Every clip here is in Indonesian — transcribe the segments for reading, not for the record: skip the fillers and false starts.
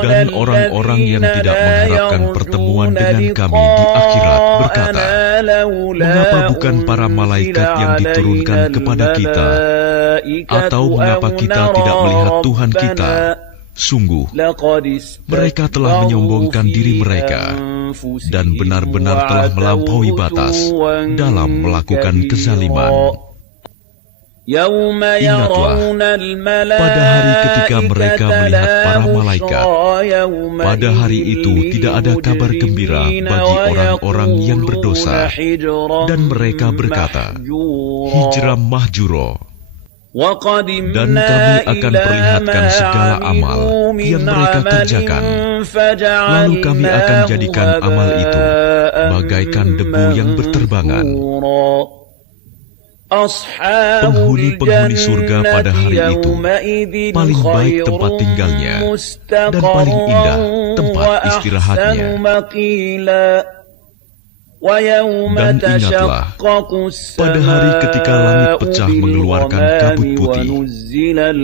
Dan orang-orang yang tidak mengharapkan pertemuan dengan kami di akhirat berkata, mengapa bukan para malaikat yang diturunkan kepada kita? Atau mengapa kita tidak melihat Tuhan kita? Sungguh, mereka telah menyombongkan diri mereka dan benar-benar telah melampaui batas dalam melakukan kezaliman. Ingatlah, pada hari ketika mereka melihat para malaikat, pada hari itu tidak ada kabar gembira bagi orang-orang yang berdosa, dan mereka berkata, hijrah mahjuro. Dan kami akan perlihatkan segala amal yang mereka kerjakan, lalu kami akan jadikan amal itu bagaikan debu yang berterbangan. Penghuni-penghuni surga pada hari itu paling baik tempat tinggalnya dan paling indah tempat istirahatnya. Dan ingatlah, pada hari ketika langit pecah mengeluarkan kabut putih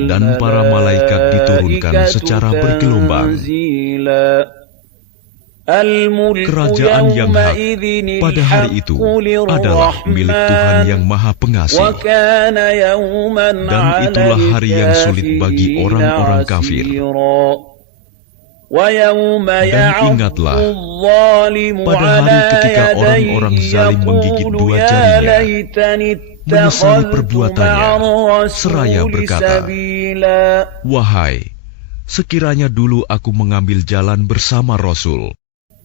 dan para malaikat diturunkan secara bergelombang, kerajaan yang hak pada hari itu adalah milik Tuhan yang Maha Pengasih. Dan itulah hari yang sulit bagi orang-orang kafir. Dan ingatlah, pada hari ketika orang-orang zalim menggigit dua jarinya, menyesali perbuatannya, seraya berkata, wahai, sekiranya dulu aku mengambil jalan bersama Rasul.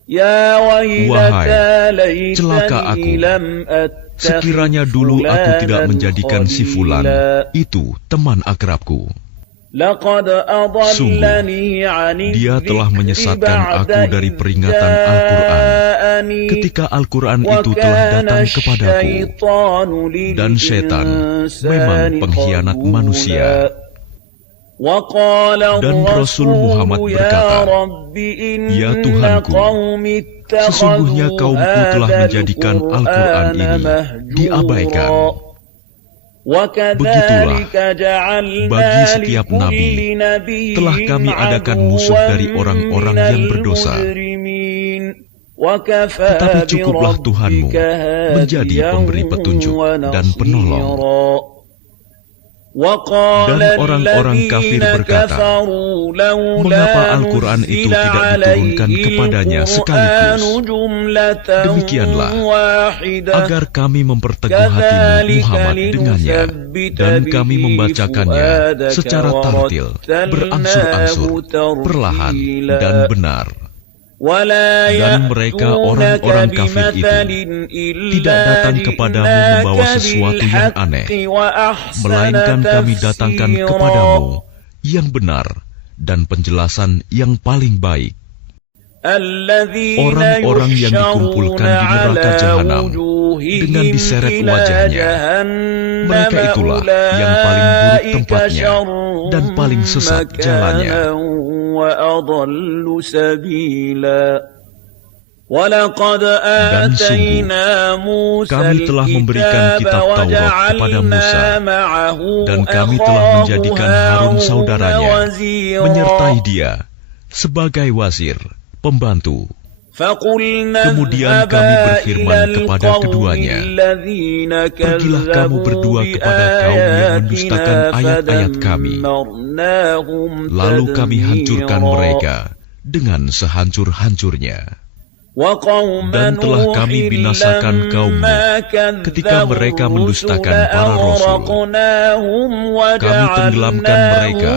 Wahai, celaka aku, sekiranya dulu aku tidak menjadikan si Fulan itu teman akrabku. Sungguh, dia telah menyesatkan aku dari peringatan Al-Quran ketika Al-Quran itu telah datang kepadaku. Dan setan memang pengkhianat manusia. Dan Rasul Muhammad berkata, ya Tuhanku, sesungguhnya kaumku telah menjadikan Al-Quran ini diabaikan. Begitulah, bagi setiap nabi telah kami adakan musuh dari orang-orang yang berdosa. Tetapi cukuplah Tuhanmu menjadi pemberi petunjuk dan penolong. Dan orang-orang kafir berkata, mengapa Al-Quran itu tidak diturunkan kepadanya sekaligus? Demikianlah, agar kami memperteguh hatimu Muhammad dengannya, dan kami membacakannya secara tartil, berangsur-angsur, perlahan dan benar. Dan mereka orang-orang kafir itu tidak datang kepadamu membawa sesuatu yang aneh, melainkan kami datangkan kepadamu yang benar dan penjelasan yang paling baik. Orang-orang yang dikumpulkan di neraka jahanam dengan diseret wajahnya, mereka itulah yang paling buruk tempatnya dan paling sesat jalannya. Dan sungguh, kami telah memberikan kitab Taurat kepada Musa, dan kami telah menjadikan Harun saudaranya menyertai dia sebagai wazir, pembantu. Kemudian kami berfirman kepada keduanya, pergilah kamu berdua kepada kaum yang mendustakan ayat-ayat kami, lalu kami hancurkan mereka dengan sehancur-hancurnya. Dan telah kami binasakan kaummu ketika mereka mendustakan para rasul. Kami tenggelamkan mereka,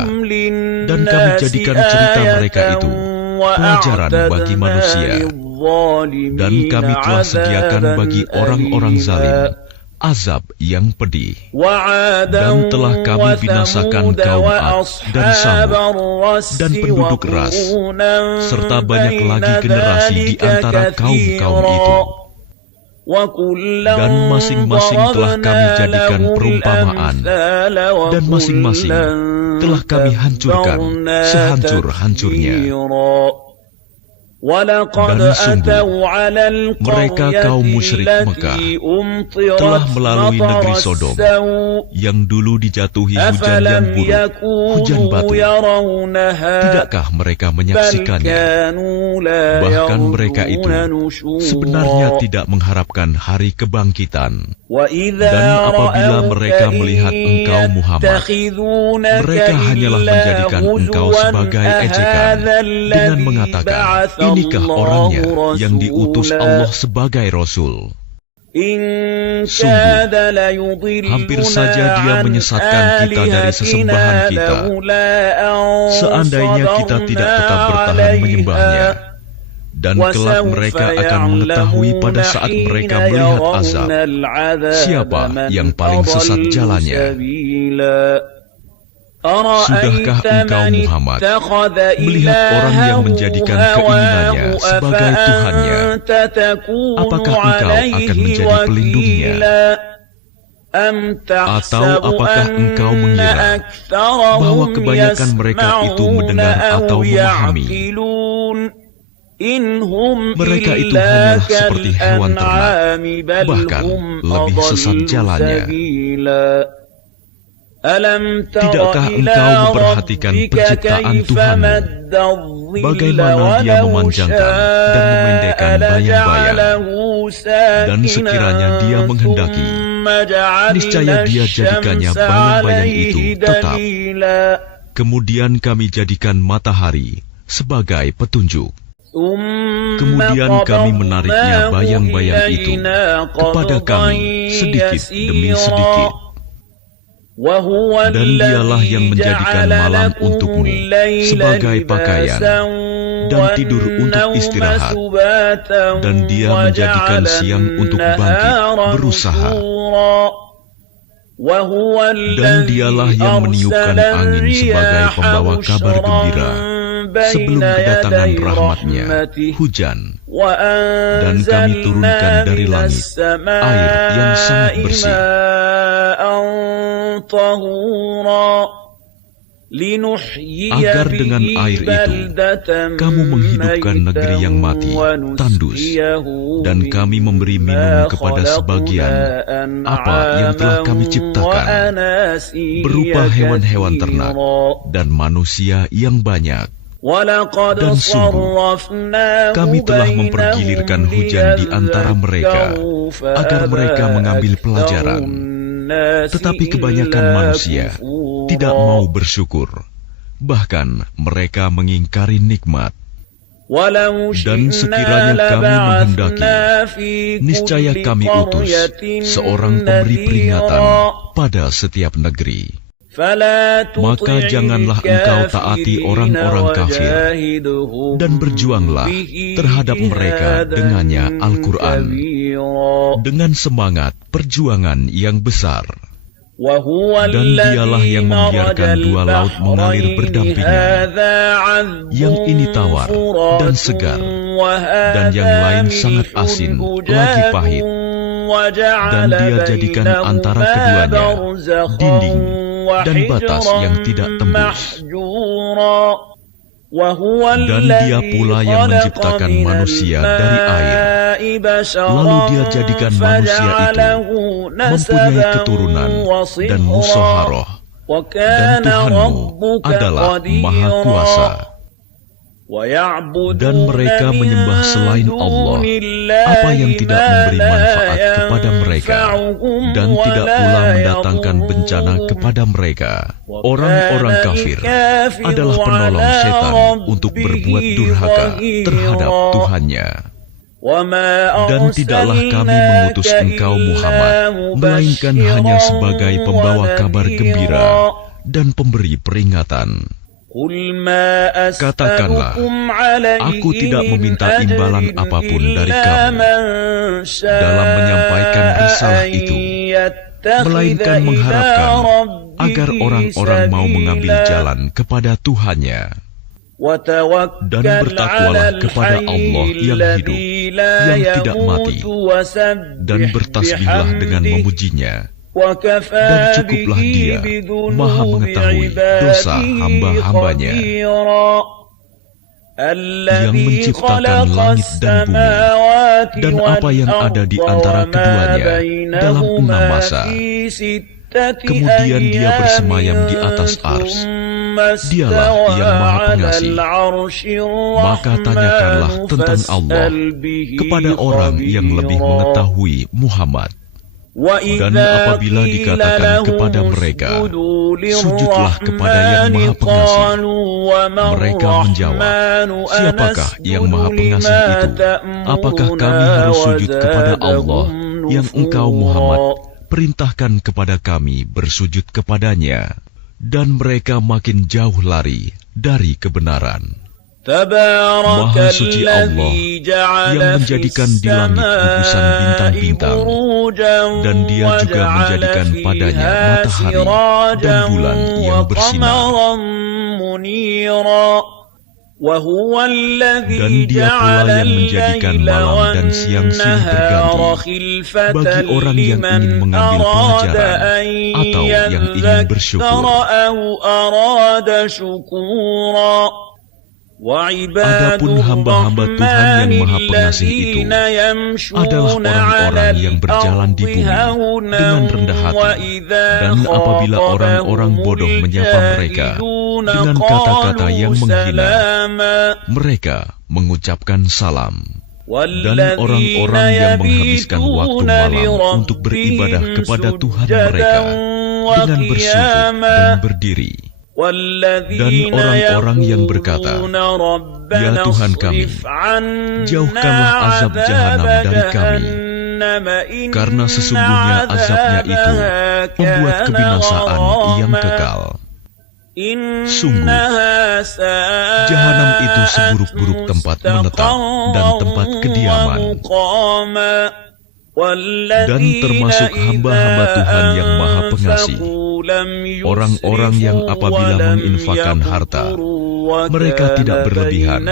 dan kami jadikan cerita mereka itu pelajaran bagi manusia. Dan kami telah sediakan bagi orang-orang zalim azab yang pedih. Dan telah kami binasakan kaum Ad dan Samud dan penduduk Ras, serta banyak lagi generasi di antara kaum-kaum itu. Dan masing-masing telah kami jadikan perumpamaan, dan masing-masing telah kami hancurkan sehancur-hancurnya. Dan sungguh, mereka kaum musyrik Mekah telah melalui negeri Sodom yang dulu dijatuhi hujan yang buruk, hujan batu. Tidakkah mereka menyaksikannya? Bahkan mereka itu sebenarnya tidak mengharapkan hari kebangkitan. Dan apabila mereka melihat engkau Muhammad, mereka hanyalah menjadikan engkau sebagai ejekan dengan mengatakan, inikah orangnya yang diutus Allah sebagai Rasul? Sungguh, hampir saja dia menyesatkan kita dari sesembahan kita. Seandainya kita tidak tetap bertahan menyembahnya, dan kelak mereka akan mengetahui pada saat mereka melihat azab, siapa yang paling sesat jalannya. Sudahkah engkau Muhammad melihat orang yang menjadikan keinginannya sebagai Tuhannya? Apakah engkau akan menjadi pelindungnya? Atau apakah engkau mengira bahwa kebanyakan mereka itu mendengar atau memahami? Mereka itu hanyalah seperti hewan ternak, bahkan lebih sesat jalannya. Tidakkah engkau memperhatikan penciptaan Tuhanmu, bagaimana Dia memanjangkan dan memendekkan bayang-bayang? Dan sekiranya Dia menghendaki, niscaya Dia jadikannya bayang-bayang itu tetap. Kemudian kami jadikan matahari sebagai petunjuk. Kemudian kami menariknya bayang-bayang itu kepada kami sedikit demi sedikit. Dan Dialah yang menjadikan malam untukmu sebagai pakaian dan tidur untuk istirahat, dan Dia menjadikan siang untuk bangkit berusaha. Dan Dialah yang meniupkan angin sebagai pembawa kabar gembira sebelum kedatangan rahmat-Nya, hujan, dan kami turunkan dari langit air yang sangat bersih, agar dengan air itu kamu menghidupkan negeri yang mati, tandus, dan kami memberi minum kepada sebagian apa yang telah kami ciptakan, berupa hewan-hewan ternak dan manusia yang banyak. Dan sungguh, kami telah mempergilirkan hujan di antara mereka, agar mereka mengambil pelajaran. Tetapi kebanyakan manusia tidak mau bersyukur, bahkan mereka mengingkari nikmat. Dan sekiranya kami menghendaki, niscaya kami utus seorang pemberi peringatan pada setiap negeri. Maka janganlah engkau taati orang-orang kafir, dan berjuanglah terhadap mereka dengannya Al-Quran, dengan semangat perjuangan yang besar. Dan Dialah yang membiarkan dua laut mengalir berdampingan, yang ini tawar dan segar, dan yang lain sangat asin lagi pahit. Dan Dia jadikan antara keduanya dinding dan batas yang tidak tembus. Dan Dia pula yang menciptakan manusia dari air, lalu Dia jadikan manusia itu mempunyai keturunan dan musyawarah, dan Tuhanmu adalah Maha Kuasa. Dan mereka menyembah selain Allah apa yang tidak memberi manfaat kepada mereka, dan tidak pula mendatangkan bencana kepada mereka. Orang-orang kafir adalah penolong setan untuk berbuat durhaka terhadap Tuhannya. Dan tidaklah kami mengutus engkau Muhammad, melainkan hanya sebagai pembawa kabar gembira dan pemberi peringatan. Katakanlah, aku tidak meminta imbalan apapun dari kamu dalam menyampaikan risalah itu, melainkan mengharapkan agar orang-orang mau mengambil jalan kepada Tuhannya. Dan bertakwalah kepada Allah yang hidup, yang tidak mati, dan bertasbihlah dengan memujinya. Dan cukuplah Dia Maha mengetahui dosa hamba-hambanya. yang menciptakan langit dan bumi, dan apa yang ada di antara keduanya dalam 6 masa. Kemudian Dia bersemayam di atas ars. Dialah yang Maha Pengasih. Maka tanyakanlah tentang Allah kepada orang yang lebih mengetahui, Muhammad. Dan apabila dikatakan kepada mereka, sujudlah kepada yang Maha Pengasih, mereka menjawab, siapakah yang Maha Pengasih itu? Apakah kami harus sujud kepada Allah yang engkau, Muhammad, perintahkan kepada kami bersujud kepadanya? Dan mereka makin jauh lari dari kebenaran. Maha suci Allah yang menjadikan di langit gugusan bintang-bintang, dan Dia juga menjadikan padanya matahari dan bulan yang bersinar. Dan Dia pula yang menjadikan malam dan siang silih berganti bagi orang yang ingin mengambil pelajaran atau yang ingin bersyukur. Adapun hamba-hamba Tuhan yang Maha Pengasih itu adalah orang-orang yang berjalan di bumi dengan rendah hati, dan apabila orang-orang bodoh menyapa mereka dengan kata-kata yang menghina, mereka mengucapkan salam. Dan orang-orang yang menghabiskan waktu malam untuk beribadah kepada Tuhan mereka dengan bersujud dan berdiri. Dan orang-orang yang berkata, ya Tuhan kami, jauhkanlah azab jahanam dari kami, karena sesungguhnya azabnya itu membuat kebinasaan yang kekal. Sungguh, jahanam itu seburuk-buruk tempat menetap dan tempat kediaman. Dan termasuk hamba-hamba Tuhan yang Maha Pengasih, orang-orang yang apabila menginfakkan harta, mereka tidak berlebihan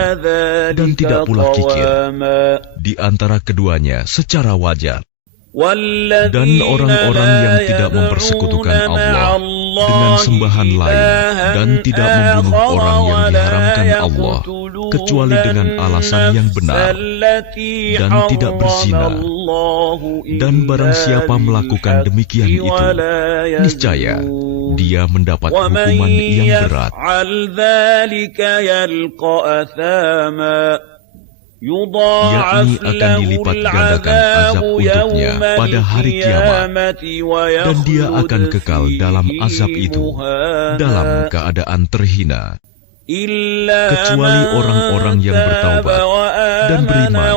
dan tidak pula kikir di antara keduanya secara wajar. Dan orang-orang yang tidak mempersekutukan Allah dengan sembahan lain dan tidak membunuh orang yang diharamkan Allah kecuali dengan alasan yang benar, dan tidak berzina. Dan barang siapa melakukan demikian itu, niscaya dia mendapat hukuman yang berat. Yakni akan dilipat gandakan azab untuknya pada hari kiamat, dan dia akan kekal dalam azab itu dalam keadaan terhina, kecuali orang-orang yang bertaubat dan beriman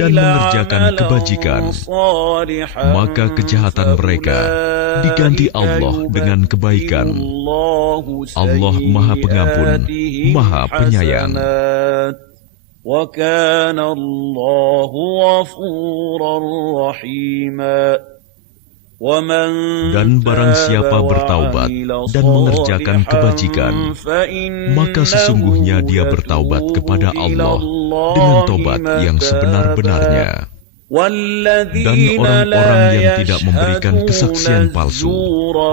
dan mengerjakan kebajikan, maka kejahatan mereka diganti Allah dengan kebaikan. Allah Maha Pengampun, Maha Penyayang. وَكَانَ اللَّهُ غَفُورًا رَّحِيمًا. Dan barang siapa bertaubat dan mengerjakan kebajikan, maka sesungguhnya dia bertaubat kepada Allah dengan taubat yang sebenar-benarnya. Dan orang-orang yang tidak memberikan kesaksian palsu,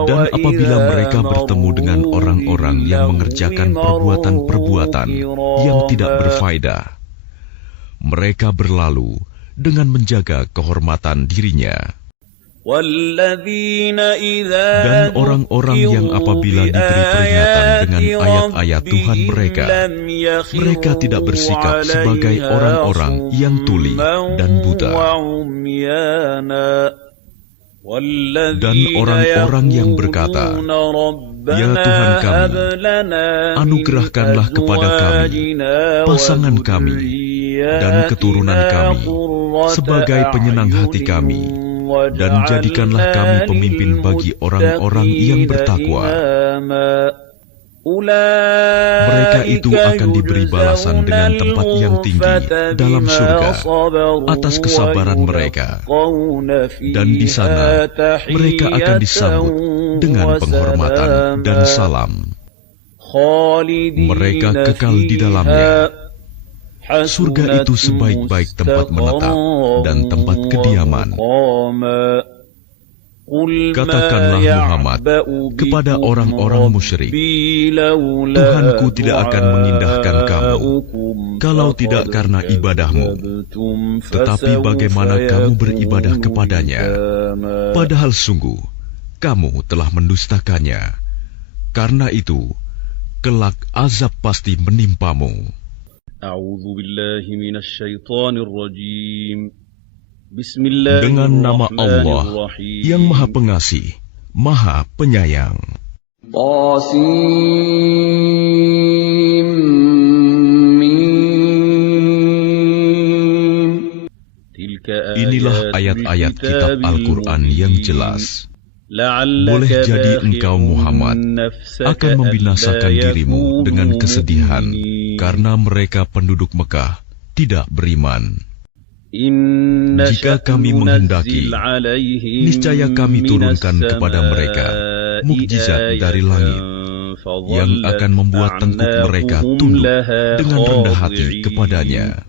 dan apabila mereka bertemu dengan orang-orang yang mengerjakan perbuatan-perbuatan yang tidak berfaedah, mereka berlalu dengan menjaga kehormatan dirinya. Dan orang-orang yang apabila diberi peringatan dengan ayat-ayat Tuhan mereka, mereka tidak bersikap sebagai orang-orang yang tuli dan buta. Dan orang-orang yang berkata, ya Tuhan kami, anugerahkanlah kepada kami pasangan kami dan keturunan kami sebagai penyenang hati kami, dan jadikanlah kami pemimpin bagi orang-orang yang bertakwa. Mereka itu akan diberi balasan dengan tempat yang tinggi dalam surga atas kesabaran mereka, dan di sana mereka akan disambut dengan penghormatan dan salam. Mereka kekal di dalamnya. Surga itu sebaik-baik tempat menetap dan tempat kediaman. Katakanlah Muhammad kepada orang-orang musyrik, Tuhanku tidak akan mengindahkan kamu kalau tidak karena ibadahmu, tetapi bagaimana kamu beribadah kepadanya, padahal sungguh kamu telah mendustakannya. Karena itu, kelak azab pasti menimpamu. A'udzu billahi minasy syaithanir rajim. Dengan nama Allah yang Maha Pengasih, Maha Penyayang. Inilah ayat-ayat kitab Al-Quran yang jelas. Boleh jadi engkau Muhammad akan membinasakan dirimu dengan kesedihan karena mereka penduduk Mekah tidak beriman. Jika kami menghendaki, niscaya kami turunkan kepada mereka mukjizat dari langit yang akan membuat tengkuk mereka tunduk dengan rendah hati kepadanya.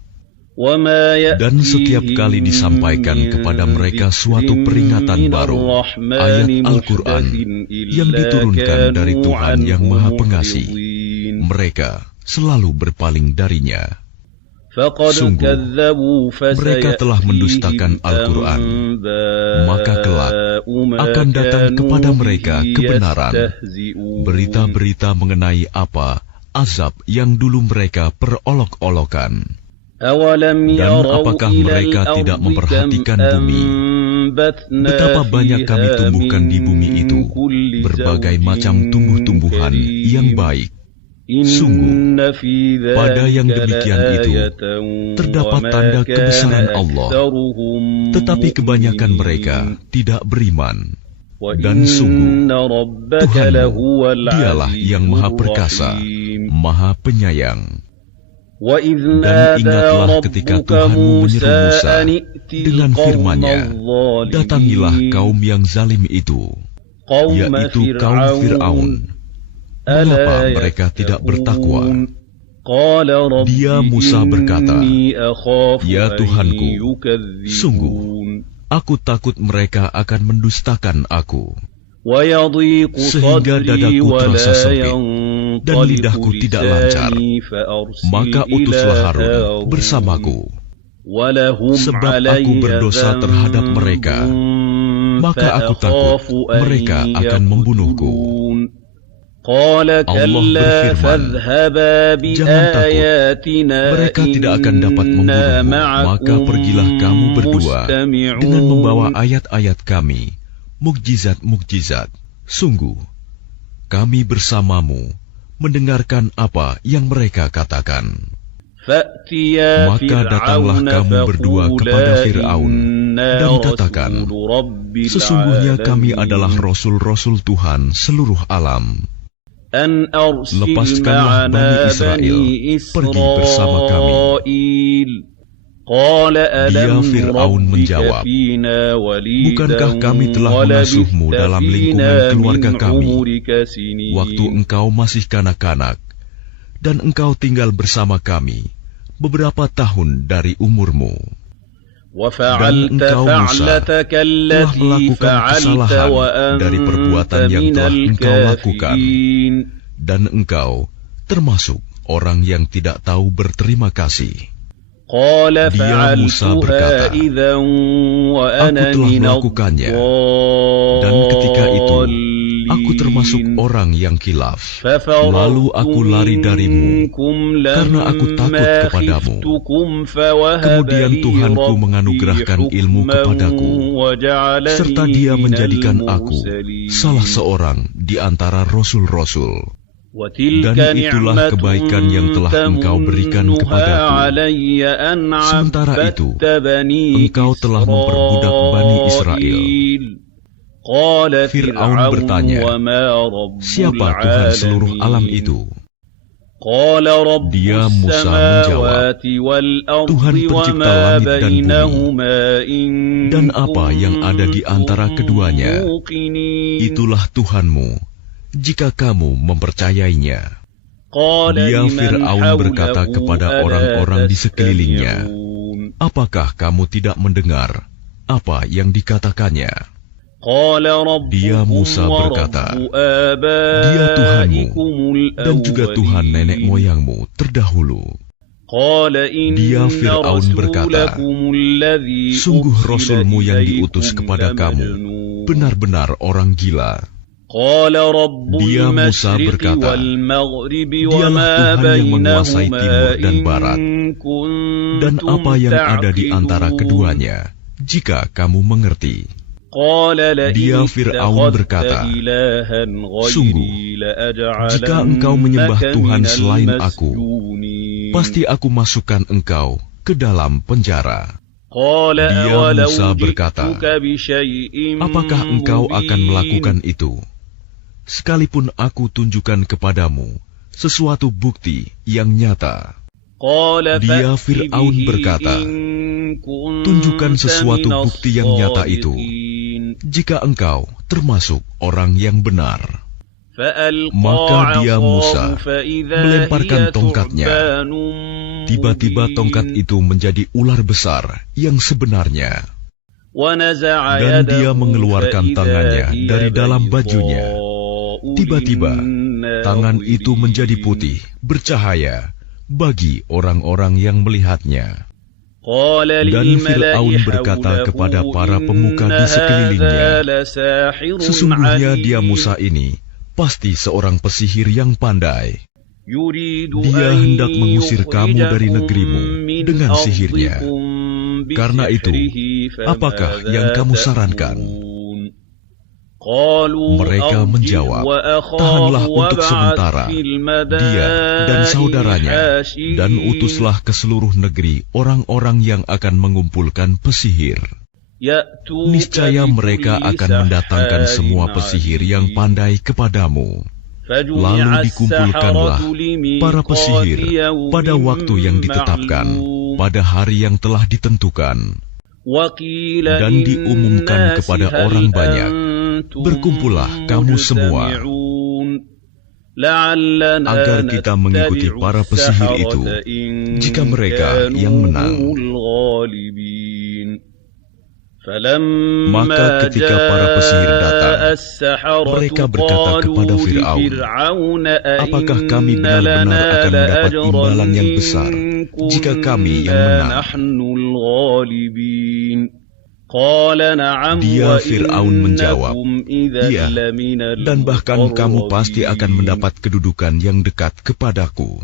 Dan setiap kali disampaikan kepada mereka suatu peringatan baru, ayat Al-Quran yang diturunkan dari Tuhan yang Maha Pengasih, mereka selalu berpaling darinya. Sungguh, mereka telah mendustakan Al-Quran, maka kelak akan datang kepada mereka kebenaran, berita-berita mengenai apa azab yang dulu mereka perolok-olokan. Dan apakah mereka tidak memperhatikan bumi? Betapa banyak kami tumbuhkan di bumi itu, berbagai macam tumbuh-tumbuhan yang baik. Sungguh, pada yang demikian itu terdapat tanda kebesaran Allah, tetapi kebanyakan mereka tidak beriman. Dan sungguh, Tuhanmu, Dialah yang Maha Perkasa, Maha Penyayang. Dan ingatlah ketika Tuhanmu menyeru Musa dengan firman-Nya, datangilah kaum yang zalim itu, yaitu kaum Fir'aun. Mengapa mereka tidak bertakwa? Dia Musa berkata, ya Tuhanku, sungguh aku takut mereka akan mendustakan aku, sehingga dadaku terasa sempit dan lidahku tidak lancar. Maka utuslah Harun bersamaku, sebab aku berdosa terhadap mereka, maka aku takut mereka akan membunuhku. Allah berfirman, jangan takut, mereka tidak akan dapat membunuhmu, maka pergilah kamu berdua dengan membawa ayat-ayat kami, mukjizat-mukjizat. Sungguh, kami bersamamu mendengarkan apa yang mereka katakan. Maka datanglah kamu berdua kepada Fir'aun dan katakan, sesungguhnya kami adalah Rasul-Rasul Tuhan seluruh alam. Lepaskanlah Bani Israel pergi bersama kami. Dia Fir'aun menjawab, bukankah kami telah mengasuhmu dalam lingkungan keluarga kami waktu engkau masih kanak-kanak, dan engkau tinggal bersama kami beberapa tahun dari umurmu. Dan engkau Musa telah melakukan kesalahan dari perbuatan yang telah engkau lakukan, dan engkau termasuk orang yang tidak tahu berterima kasih. Dia Musa berkata, aku telah melakukannya, dan ketika itu aku termasuk orang yang kilaf. Lalu aku lari darimu karena aku takut kepadamu. Kemudian Tuhanku menganugerahkan ilmu kepadaku, serta Dia menjadikan aku salah seorang di antara rasul-rasul. Dan itulah kebaikan yang telah engkau berikan kepadaku. Sementara itu, engkau telah memperbudak Bani Israel. Fir'aun bertanya, siapa Tuhan seluruh alam itu? Dia Musa menjawab, Tuhan pencipta langit dan bumi, dan apa yang ada di antara keduanya. Itulah Tuhanmu, jika kamu mempercayainya. Dia Fir'aun berkata kepada orang-orang di sekelilingnya, apakah kamu tidak mendengar apa yang dikatakannya? Dia Musa berkata, Dia Tuhanmu dan juga Tuhan nenek moyangmu terdahulu. Dia Fir'aun berkata, Sungguh Rasulmu yang diutus kepada kamu benar-benar orang gila. Dia Musa berkata, Dialah Tuhan yang menguasai timur dan barat, dan apa yang ada di antara keduanya, jika kamu mengerti. Dia Fir'aun berkata, Sungguh, jika engkau menyembah Tuhan selain aku, pasti aku masukkan engkau ke dalam penjara. Dia Musa berkata, Apakah engkau akan melakukan itu? Sekalipun aku tunjukkan kepadamu sesuatu bukti yang nyata. Dia Fir'aun berkata, Tunjukkan sesuatu bukti yang nyata itu, jika engkau termasuk orang yang benar. Maka dia Musa melemparkan tongkatnya. Tiba-tiba tongkat itu menjadi ular besar yang sebenarnya. Dan dia mengeluarkan tangannya dari dalam bajunya. Tiba-tiba tangan itu menjadi putih, bercahaya bagi orang-orang yang melihatnya. Dan Fir'aun berkata kepada para pemuka di sekelilingnya, Sesungguhnya dia Musa ini pasti seorang pesihir yang pandai. Dia hendak mengusir kamu dari negerimu dengan sihirnya. Karena itu, apakah yang kamu sarankan? Mereka menjawab, Tahanlah untuk sementara dia dan saudaranya, dan utuslah ke seluruh negeri orang-orang yang akan mengumpulkan pesihir. Niscaya mereka akan mendatangkan semua pesihir yang pandai kepadamu. Lalu dikumpulkanlah para pesihir pada waktu yang ditetapkan, pada hari yang telah ditentukan. Dan diumumkan kepada orang banyak, Berkumpullah kamu semua, agar kita mengikuti para pesihir itu, jika mereka yang menang. Maka ketika para pesihir datang, mereka berkata kepada Fir'aun, Apakah kami benar-benar akan mendapat imbalan yang besar jika kami yang menang? Dia Fir'aun menjawab, Iya, dan bahkan kamu pasti akan mendapat kedudukan yang dekat kepadaku.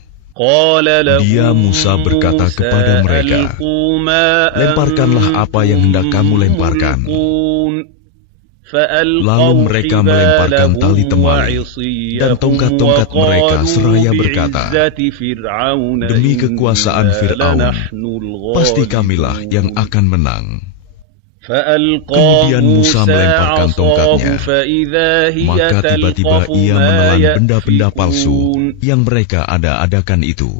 Dia Musa berkata kepada mereka, Lemparkanlah apa yang hendak kamu lemparkan. Lalu mereka melemparkan tali temali, dan tongkat-tongkat mereka seraya berkata, Demi kekuasaan Fir'aun, pasti kamilah yang akan menang. Kemudian Musa melemparkan tongkatnya, maka tiba-tiba ia menelan benda-benda palsu yang mereka ada-adakan itu.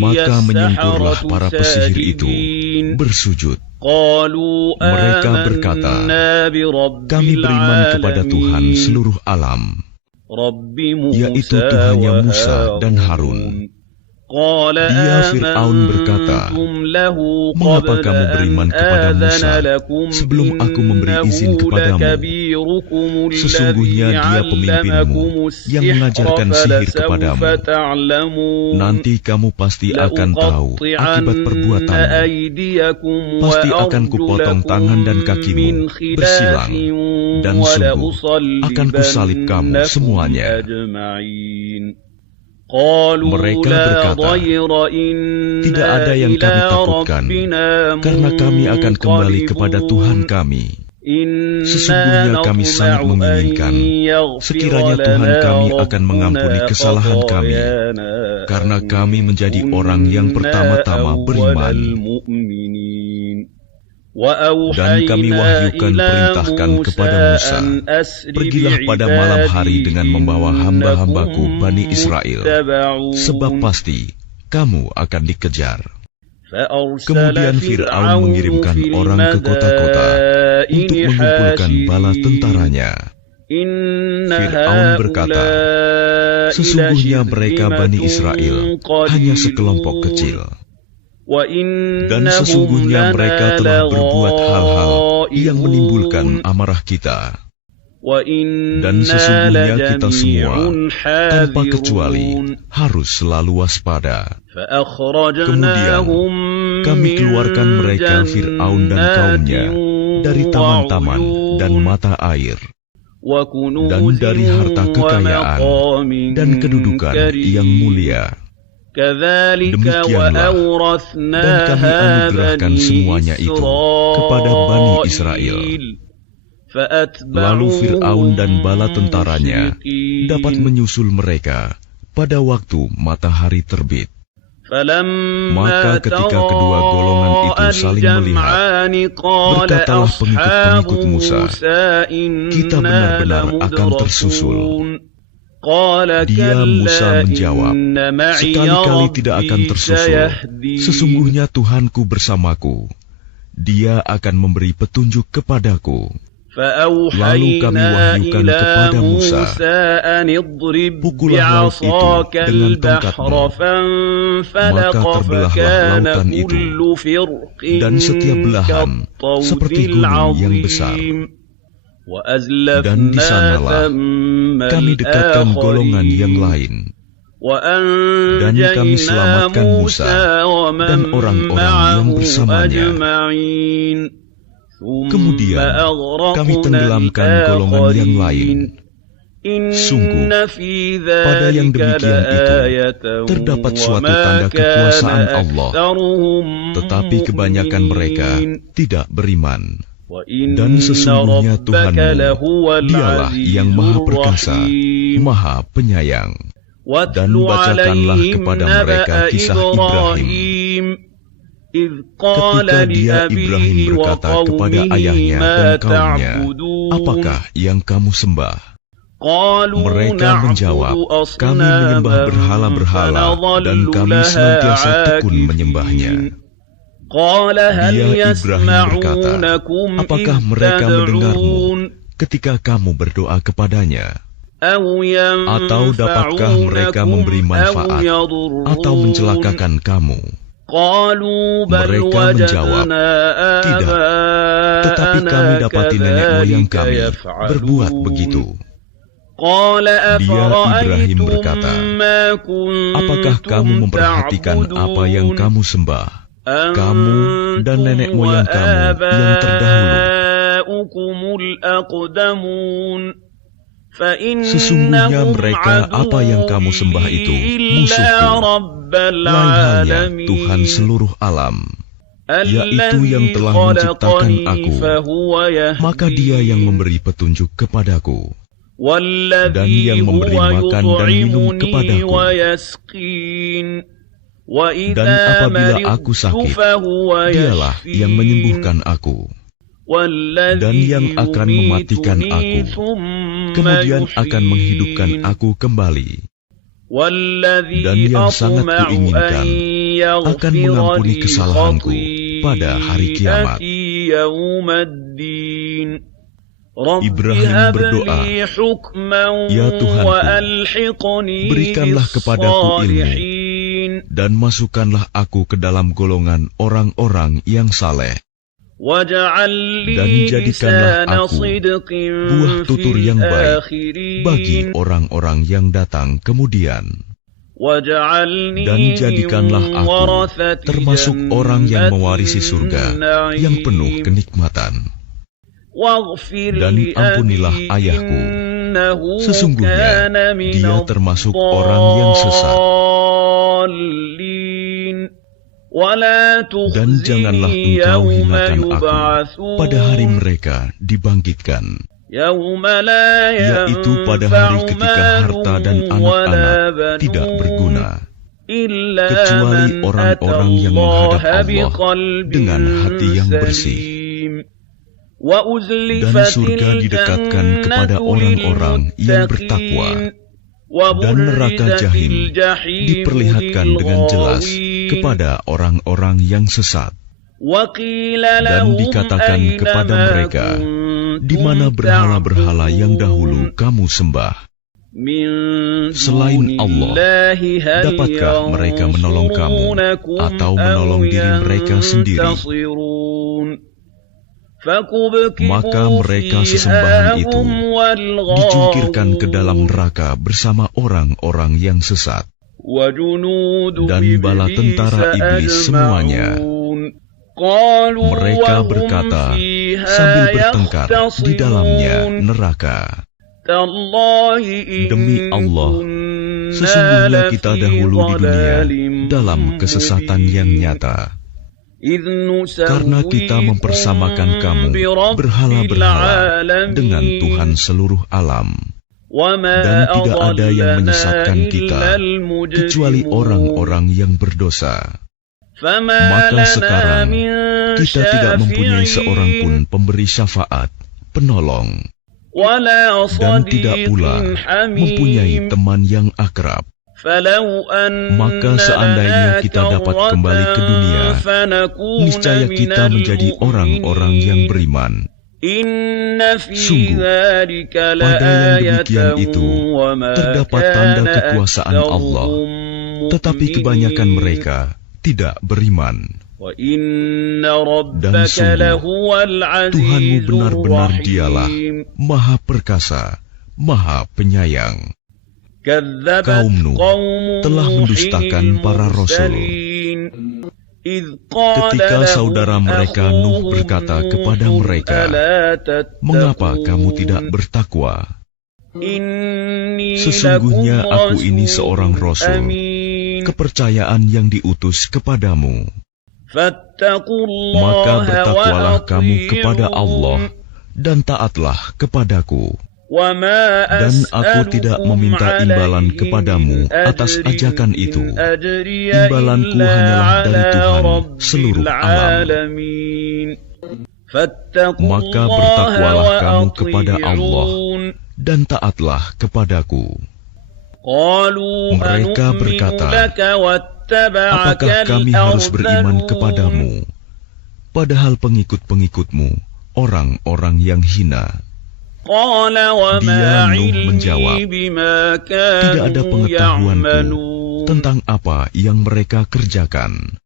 Maka menyungkurlah para pesihir itu bersujud. Mereka berkata, Kami beriman kepada Tuhan seluruh alam, yaitu Tuhannya Musa dan Harun. Dia Fir'aun berkata, Mengapa kamu beriman kepada Musa sebelum aku memberi izin kepadamu? Sesungguhnya dia pemimpinmu yang mengajarkan sihir kepadamu. Nanti kamu pasti akan tahu akibat perbuatanmu. Pasti akan kupotong tangan dan kakimu bersilang, dan sungguh akan kusalib kamu semuanya. Mereka berkata, Tidak ada yang kami takutkan, karena kami akan kembali kepada Tuhan kami. Sesungguhnya kami sangat menginginkan sekiranya Tuhan kami akan mengampuni kesalahan kami, karena kami menjadi orang yang pertama-tama beriman. Dan kami wahyukan perintahkan kepada Musa, Pergilah pada malam hari dengan membawa hamba-hambaku Bani Israel, sebab pasti kamu akan dikejar. Kemudian Fir'aun mengirimkan orang ke kota-kota untuk mengumpulkan bala tentaranya. Fir'aun berkata, Sesungguhnya mereka Bani Israel hanya sekelompok kecil. Dan sesungguhnya mereka telah berbuat hal-hal yang menimbulkan amarah kita. Dan sesungguhnya kita semua, tanpa kecuali, harus selalu waspada. Kemudian, kami keluarkan mereka Fir'aun dan kaumnya dari taman-taman dan mata air, dan dari harta kekayaan dan kedudukan yang mulia. Demikianlah, dan kami anugerahkan semuanya itu kepada Bani Israel. Lalu Fir'aun dan bala tentaranya dapat menyusul mereka pada waktu matahari terbit. Maka ketika kedua golongan itu saling melihat, berkatalah pengikut-pengikut Musa, kita benar-benar akan tersusul. Dia Musa menjawab, sekali-kali tidak akan tersusul. Sesungguhnya Tuhanku bersamaku. Dia akan memberi petunjuk kepadaku. Lalu kami wahyukan kepada Musa, pukullah laut itu dengan tongkatmu, maka terbelahlah lautan itu, dan setiap belahan seperti gunung yang besar. Dan di sanalah kami dekatkan golongan yang lain, dan kami selamatkan Musa dan orang-orang yang bersamanya. Kemudian kami tenggelamkan golongan yang lain. Sungguh, pada yang demikian itu terdapat suatu tanda kekuasaan Allah, tetapi kebanyakan mereka tidak beriman. Dan sesungguhnya Tuhanmu, Dialah yang Maha Perkasa, Maha Penyayang. Dan bacakanlah kepada mereka kisah Ibrahim. Ketika dia Ibrahim berkata kepada ayahnya dan kaumnya, apakah yang kamu sembah? Mereka menjawab, kami menyembah berhala-berhala dan kami senantiasa tekun menyembahnya. Dia Ibrahim berkata, apakah mereka mendengarmu ketika kamu berdoa kepadanya? Atau dapatkah mereka memberi manfaat atau mencelakakan kamu? Mereka menjawab, tidak, tetapi kami dapati nenek moyang kami berbuat begitu. Dia Ibrahim berkata, apakah kamu memperhatikan apa yang kamu sembah, kamu dan nenek moyang kamu yang terdahulu? Sesungguhnya mereka apa yang kamu sembah itu musuhku, lain hanya Tuhan seluruh alam, yaitu yang telah menciptakan aku, maka Dia yang memberi petunjuk kepadaku, dan yang memberi makan dan minum kepadaku. Dan apabila aku sakit, Dialah yang menyembuhkan aku, dan yang akan mematikan aku, kemudian akan menghidupkan aku kembali. Dan yang sangat kuinginkan akan mengampuni kesalahanku pada hari kiamat. Ibrahim berdoa, ya Tuhanku, berikanlah kepadaku ilmu, dan masukkanlah aku ke dalam golongan orang-orang yang saleh. Dan jadikanlah aku buah tutur yang baik bagi orang-orang yang datang kemudian. Dan jadikanlah aku termasuk orang yang mewarisi surga yang penuh kenikmatan. Dan ampunilah ayahku, sesungguhnya dia termasuk orang yang sesat. Dan janganlah engkau hinakan aku pada hari mereka dibangkitkan, yaitu pada hari ketika harta dan anak-anak tidak berguna, kecuali orang-orang yang menghadap Allah dengan hati yang bersih. Dan surga didekatkan kepada orang-orang yang bertakwa, dan neraka Jahim diperlihatkan dengan jelas kepada orang-orang yang sesat. Dan dikatakan kepada mereka, di mana berhala-berhala yang dahulu kamu sembah? Selain Allah, dapatkah mereka menolong kamu atau menolong diri mereka sendiri? Maka mereka sesembahan itu dicungkirkan ke dalam neraka bersama orang-orang yang sesat dan bala tentara iblis semuanya. Mereka berkata sambil bertengkar di dalamnya neraka, demi Allah, sesungguhnya kita dahulu di dunia dalam kesesatan yang nyata, karena kita mempersamakan kamu berhala-berhala dengan Tuhan seluruh alam, dan tidak ada yang menyesatkan kita kecuali orang-orang yang berdosa. Maka sekarang kita tidak mempunyai seorang pun pemberi syafaat, penolong, dan tidak pula mempunyai teman yang akrab. Maka seandainya kita dapat kembali ke dunia, niscaya kita menjadi orang-orang yang beriman. Sungguh, pada yang demikian itu terdapat tanda kekuasaan Allah, tetapi kebanyakan mereka tidak beriman. Dan sungguh, Tuhanmu benar-benar dialah Maha Perkasa, Maha Penyayang. Kaum Nuh telah mendustakan para rasul. Ketika saudara mereka Nuh berkata kepada mereka, "Mengapa kamu tidak bertakwa? Sesungguhnya aku ini seorang rasul, kepercayaan yang diutus kepadamu. Maka bertakwalah kamu kepada Allah dan taatlah kepadaku. Dan aku tidak meminta imbalan kepadamu atas ajakan itu. Imbalanku hanyalah dari Tuhan seluruh alam. Maka bertakwalah kamu kepada Allah dan taatlah kepadaku." Mereka berkata, "Apakah kami harus beriman kepadamu, padahal pengikut-pengikutmu orang-orang yang hina?" Dia Nuh menjawab, "Tidak ada pengetahuanku tentang apa yang mereka kerjakan.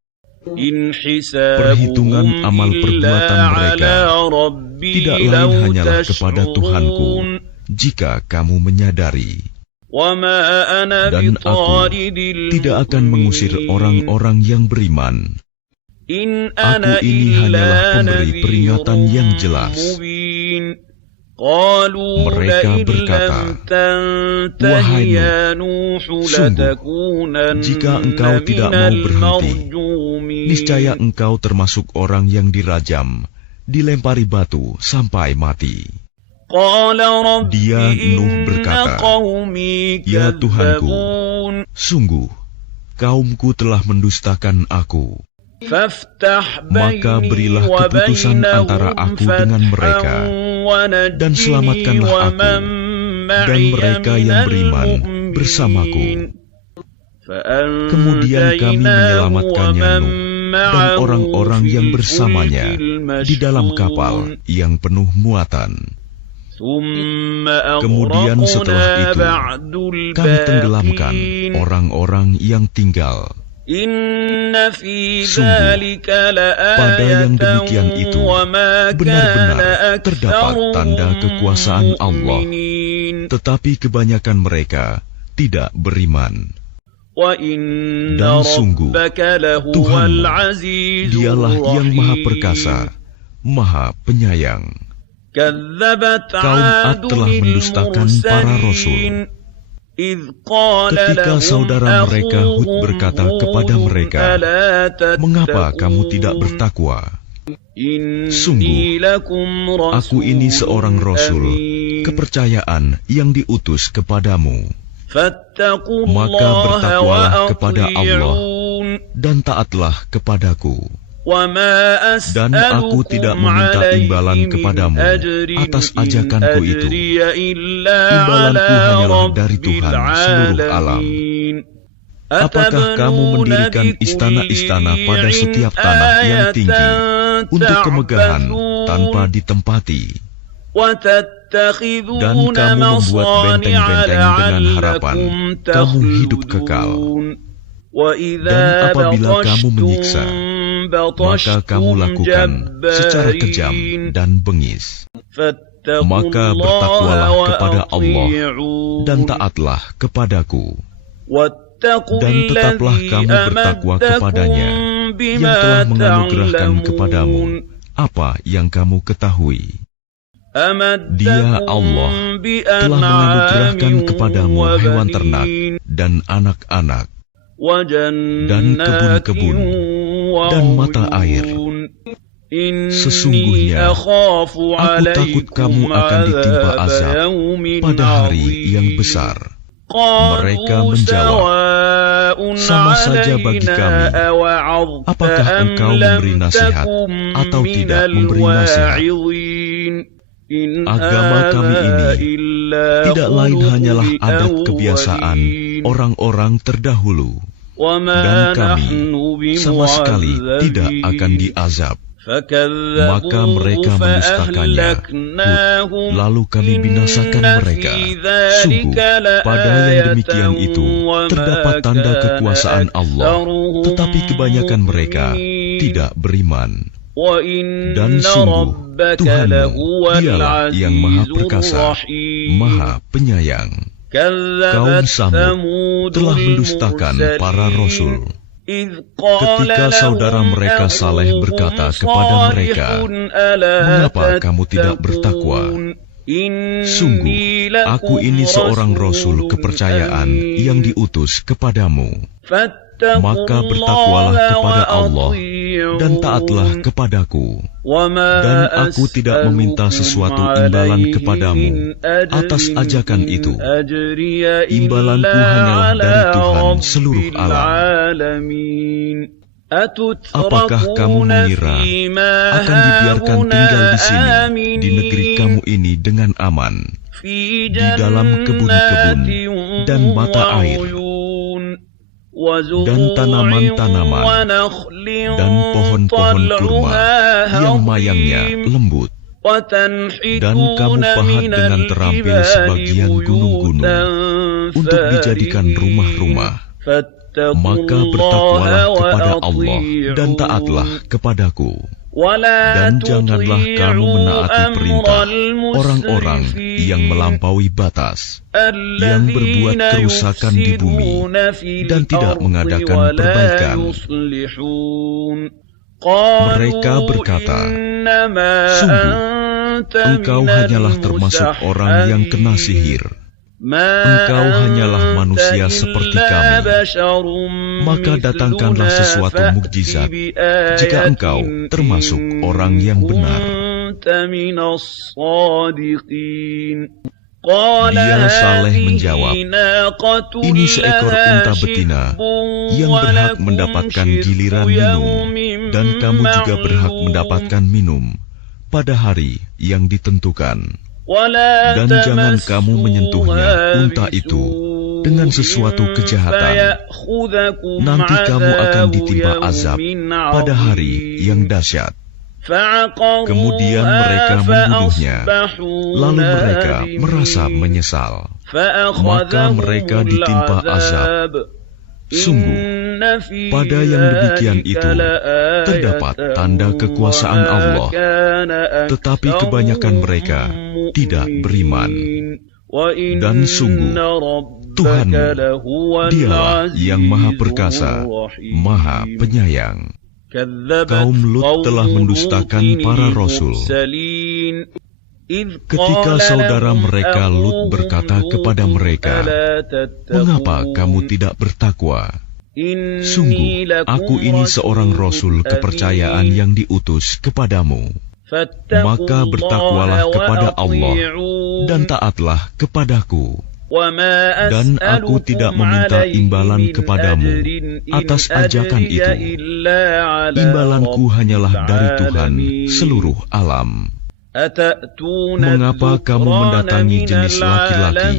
Perhitungan amal perbuatan mereka tidak lain hanyalah kepada Tuhanku, jika kamu menyadari. Dan aku tidak akan mengusir orang-orang yang beriman. Aku ini hanyalah pemberi peringatan yang jelas." Mereka berkata, "Wahai Nuh, sungguh, jika engkau tidak mau berhenti, niscaya engkau termasuk orang yang dirajam, dilempari batu sampai mati." Dia Nuh berkata, "Ya Tuhanku, sungguh, kaumku telah mendustakan aku. Maka berilah keputusan antara aku dengan mereka, dan selamatkanlah aku dan mereka yang beriman bersamaku." Kemudian kami menyelamatkannya Nuh dan orang-orang yang bersamanya di dalam kapal yang penuh muatan. Kemudian setelah itu, kami tenggelamkan orang-orang yang tinggal. Sungguh, pada yang demikian itu benar-benar terdapat tanda kekuasaan Allah, tetapi kebanyakan mereka tidak beriman. Dan sungguh, Tuhanmu, dialah yang Maha Perkasa, Maha Penyayang. Kaum Ad telah mendustakan para rasul. Ketika saudara mereka Hud berkata kepada mereka, "Mengapa kamu tidak bertakwa? Sungguh, aku ini seorang rasul, kepercayaan yang diutus kepadamu. Maka bertakwalah kepada Allah dan taatlah kepadaku. Dan aku tidak meminta imbalan kepadamu atas ajakanku itu. Imbalanku hanyalah dari Tuhan seluruh alam. Apakah kamu mendirikan istana-istana pada setiap tanah yang tinggi untuk kemegahan tanpa ditempati? Dan kamu membuat benteng-benteng dengan harapan kamu hidup kekal. Dan apabila kamu menyiksa, maka kamu lakukan secara kejam dan bengis. Maka bertakwalah kepada Allah dan taatlah kepadaku. Dan tetaplah kamu bertakwa kepadanya yang telah menganugerahkan kepadamu apa yang kamu ketahui. Dia Allah telah menganugerahkan kepadamu hewan ternak dan anak-anak, dan kebun-kebun, dan mata air. Sesungguhnya aku takut kamu akan ditimpa azab pada hari yang besar. Mereka menjawab, sama saja bagi kami, apakah engkau memberi nasihat atau tidak memberi nasihat. Agama kami ini tidak lain hanyalah adat kebiasaan orang-orang terdahulu, dan kami sama sekali tidak akan diazab. Maka mereka mendustakannya, lalu kami binasakan mereka. Sungguh, pada yang demikian itu terdapat tanda kekuasaan Allah, tetapi kebanyakan mereka tidak beriman. Dan sungguh, Tuhanmu dialah yang Maha Perkasa, Maha Penyayang. Kaum Samud telah mendustakan para Rasul. Ketika saudara mereka Saleh berkata kepada mereka, mengapa kamu tidak bertakwa? Sungguh, aku ini seorang Rasul kepercayaan yang diutus kepadamu. Maka bertakwalah kepada Allah dan taatlah kepadaku. Dan aku tidak meminta sesuatu imbalan kepadamu atas ajakan itu. Imbalanku hanyalah dari Tuhan seluruh alam. Apakah kamu mengira akan dibiarkan tinggal di sini, di negeri kamu ini dengan aman, di dalam kebun-kebun dan mata air, dan tanaman-tanaman, dan pohon-pohon kurma yang mayangnya lembut, dan kamu pahat dengan terampil sebagian gunung-gunung untuk dijadikan rumah-rumah. Maka bertakwalah kepada Allah dan taatlah kepadaku. Dan janganlah kamu menaati perintah orang-orang yang melampaui batas, yang berbuat kerusakan di bumi dan tidak mengadakan perbaikan. Mereka berkata, sungguh, engkau hanyalah termasuk orang yang kena sihir. Engkau hanyalah manusia seperti kami. Maka datangkanlah sesuatu mukjizat jika engkau termasuk orang yang benar. Dia Saleh menjawab, ini seekor unta betina yang berhak mendapatkan giliran minum, dan kamu juga berhak mendapatkan minum pada hari yang ditentukan. Dan jangan kamu menyentuhnya, unta itu, dengan sesuatu kejahatan. Nanti kamu akan ditimpa azab pada hari yang dahsyat. Kemudian mereka membunuhnya, lalu mereka merasa menyesal. Maka mereka ditimpa azab. Sungguh, pada yang demikian itu terdapat tanda kekuasaan Allah, tetapi kebanyakan mereka tidak beriman. Dan sungguh, Tuhanmu dialah yang Maha Perkasa, Maha Penyayang. Kaum Lut telah mendustakan para Rasul. Ketika saudara mereka Lut berkata kepada mereka, mengapa kamu tidak bertakwa? Sungguh, aku ini seorang Rasul kepercayaan yang diutus kepadamu. Maka bertakwalah kepada Allah dan taatlah kepadaku. Dan aku tidak meminta imbalan kepadamu atas ajakan itu. Imbalanku hanyalah dari Tuhan seluruh alam. Mengapa kamu mendatangi jenis laki-laki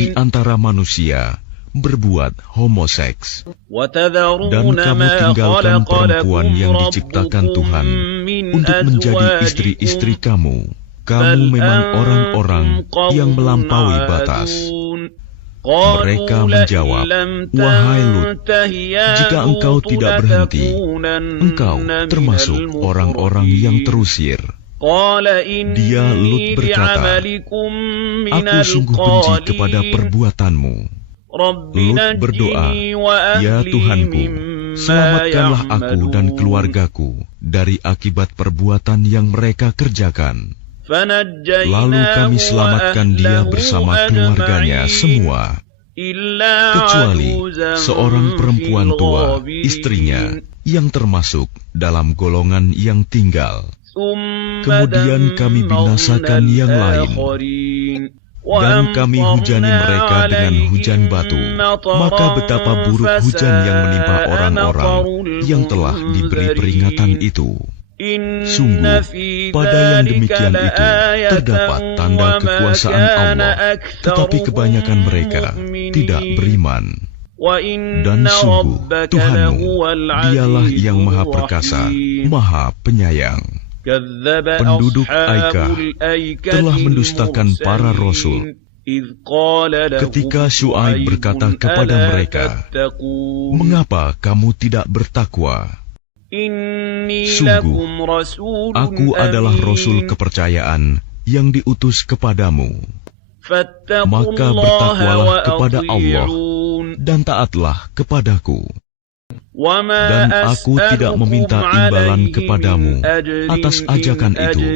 di antara manusia berbuat homoseks, dan kamu tinggalkan perempuan yang diciptakan Tuhan untuk menjadi istri-istri kamu? kamu memang orang-orang yang melampaui batas. Mereka menjawab, wahai Lut, jika engkau tidak berhenti, engkau termasuk orang-orang yang terusir. Dia, Lut, berkata, aku sungguh benci kepada perbuatanmu. Lut berdoa, ya Tuhanku, selamatkanlah aku dan keluargaku dari akibat perbuatan yang mereka kerjakan. Lalu kami selamatkan dia bersama keluarganya semua, kecuali seorang perempuan tua, istrinya, yang termasuk dalam golongan yang tinggal. Kemudian kami binasakan yang lain, dan kami hujani mereka dengan hujan batu. Maka betapa buruk hujan yang menimpa orang-orang yang telah diberi peringatan itu. Sungguh, pada yang demikian itu terdapat tanda kekuasaan Allah, tetapi kebanyakan mereka tidak beriman. Dan sungguh, Tuhanmu, dialah yang Maha Perkasa, Maha Penyayang. Penduduk Aika telah mendustakan para rasul. Ketika Syuaib berkata kepada mereka, mengapa kamu tidak bertakwa? Sungguh, aku adalah Rasul kepercayaan yang diutus kepadamu. Maka bertakwalah kepada Allah dan taatlah kepadaku. Dan aku tidak meminta imbalan kepadamu atas ajakan itu.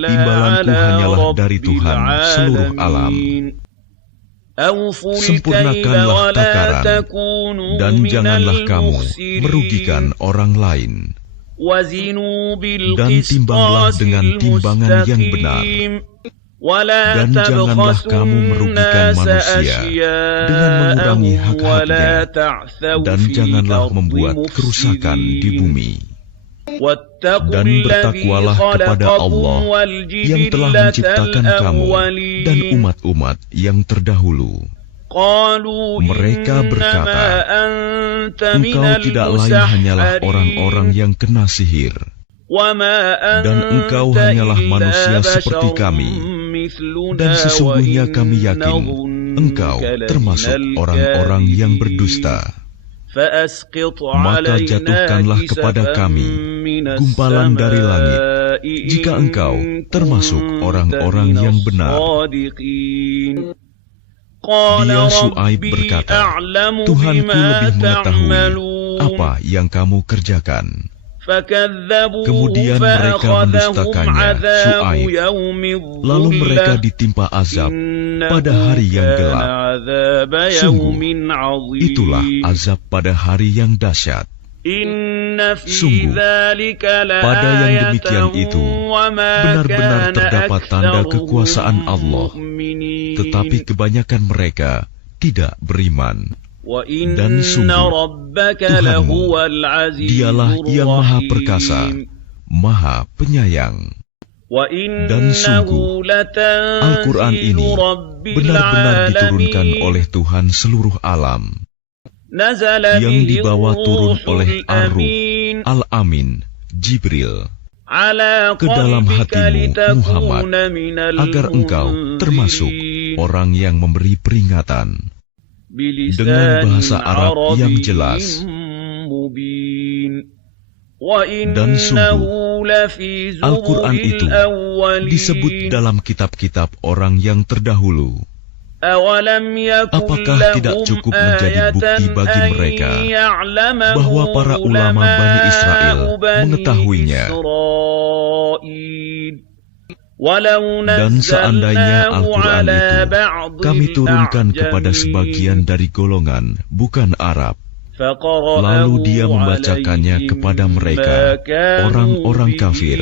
Imbalanku hanyalah dari Tuhan seluruh alam. Sempurnakanlah takaran, dan janganlah kamu merugikan orang lain. Dan timbanglah dengan timbangan yang benar. Dan janganlah kamu merugikan manusia dengan mengurangi hak-haknya. Dan janganlah membuat kerusakan di bumi. Dan bertakwalah kepada Allah yang telah menciptakan kamu dan umat-umat yang terdahulu. Mereka berkata, engkau tidak lain hanyalah orang-orang yang kena sihir, dan engkau hanyalah manusia seperti kami, dan sesungguhnya kami yakin engkau termasuk orang-orang yang berdusta. Maka jatuhkanlah kepada kami gumpalan dari langit, jika engkau termasuk orang-orang yang benar. Dia Syuaib berkata, Tuhanku lebih mengetahui apa yang kamu kerjakan. Kemudian mereka mendustakannya, Syuaib. Lalu mereka ditimpa azab pada hari yang gelap. Sungguh, itulah azab pada hari yang dahsyat. Sungguh, pada yang demikian itu benar-benar terdapat tanda kekuasaan Allah, tetapi kebanyakan mereka tidak beriman. Dan sungguh, Tuhanmu, dialah yang Maha Perkasa, Maha Penyayang. Dan sungguh, Al-Quran ini benar-benar diturunkan oleh Tuhan seluruh alam, yang dibawa turun oleh Ar-Ruh, Al-Amin, Jibril, ke dalam hatimu, Muhammad, agar engkau termasuk orang yang memberi peringatan dengan bahasa Arab yang jelas. Dan sungguh, Al-Quran itu disebut dalam kitab-kitab orang yang terdahulu. Apakah tidak cukup menjadi bukti bagi mereka bahwa para ulama Bani Israel mengetahuinya? Dan seandainya Al-Quran itu kami turunkan kepada sebagian dari golongan bukan Arab, lalu dia membacakannya kepada mereka, orang-orang kafir,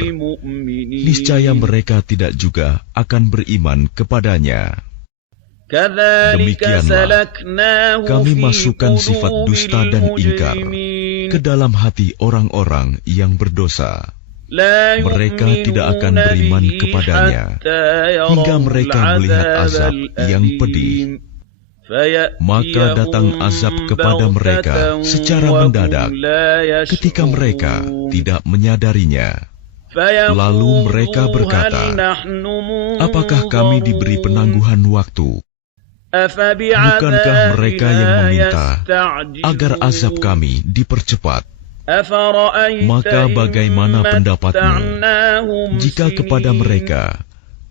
niscaya mereka tidak juga akan beriman kepadanya. Demikianlah kami masukkan sifat dusta dan ingkar ke dalam hati orang-orang yang berdosa. Mereka tidak akan beriman kepadanya hingga mereka melihat azab yang pedih. Maka datang azab kepada mereka secara mendadak ketika mereka tidak menyadarinya. Lalu mereka berkata, apakah kami diberi penangguhan waktu? Bukankah mereka yang meminta agar azab kami dipercepat? Maka bagaimana pendapatmu jika kepada mereka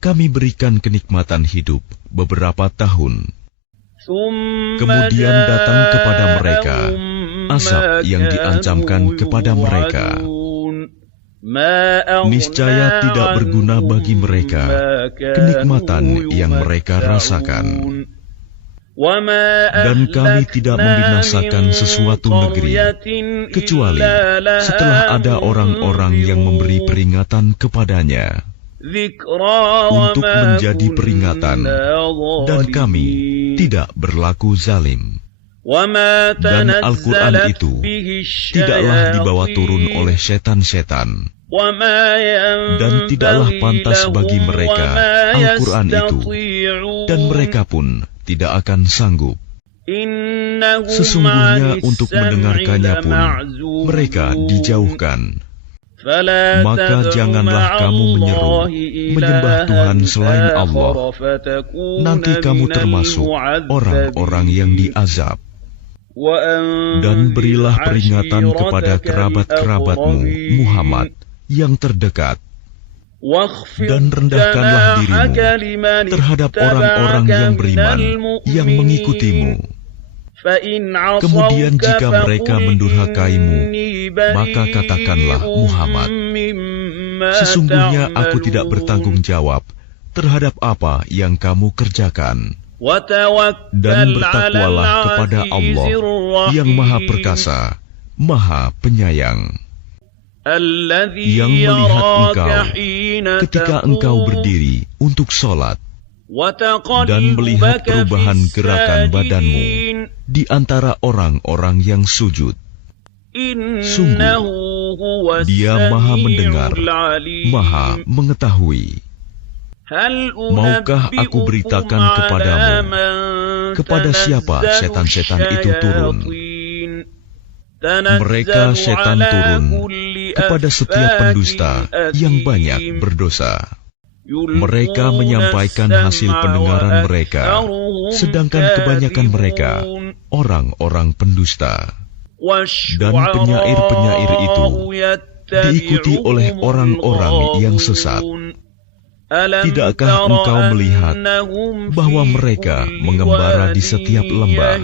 kami berikan kenikmatan hidup beberapa tahun, kemudian datang kepada mereka azab yang diancamkan kepada mereka? Niscaya tidak berguna bagi mereka kenikmatan yang mereka rasakan. Dan kami tidak membinasakan sesuatu negeri kecuali setelah ada orang-orang yang memberi peringatan kepadanya untuk menjadi peringatan, dan kami tidak berlaku zalim. Dan Al-Quran itu tidaklah dibawa turun oleh setan-setan, dan tidaklah pantas bagi mereka Al-Quran itu, dan mereka pun tidak akan sanggup. Sesungguhnya untuk mendengarkannya pun mereka dijauhkan. Maka janganlah kamu menyeru menyembah Tuhan selain Allah, nanti kamu termasuk orang-orang yang diazab. Dan berilah peringatan kepada kerabat-kerabatmu Muhammad yang terdekat, dan rendahkanlah dirimu terhadap orang-orang yang beriman yang mengikutimu. Kemudian jika mereka mendurhakaimu, maka katakanlah, Muhammad, sesungguhnya aku tidak bertanggung jawab terhadap apa yang kamu kerjakan. Dan bertakwalah kepada Allah yang Maha Perkasa, Maha Penyayang, yang melihat engkau ketika engkau berdiri untuk sholat, dan melihat perubahan gerakan badanmu di antara orang-orang yang sujud. Sungguh, Dia Maha Mendengar, Maha Mengetahui. Maukah aku beritakan kepadamu kepada siapa setan-setan itu turun? Mereka setan turun kepada setiap pendusta yang banyak berdosa. Mereka menyampaikan hasil pendengaran mereka, sedangkan kebanyakan mereka orang-orang pendusta. Dan penyair-penyair itu diikuti oleh orang-orang yang sesat. Tidakkah engkau melihat bahwa mereka mengembara di setiap lembah,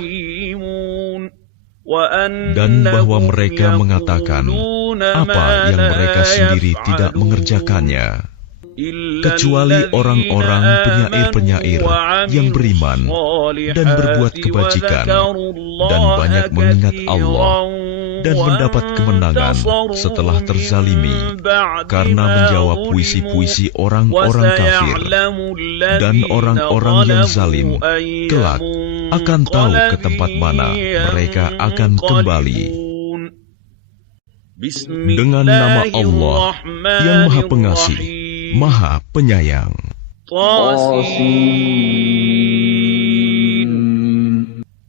dan bahwa mereka mengatakan apa yang mereka sendiri tidak mengerjakannya, kecuali orang-orang penyair-penyair yang beriman dan berbuat kebajikan dan banyak mengingat Allah dan mendapat kemenangan setelah terzalimi karena menjawab puisi-puisi orang-orang kafir. Dan orang-orang yang zalim kelak akan tahu ke tempat mana mereka akan kembali. Dengan nama Allah yang Maha Pengasih, Maha Penyayang.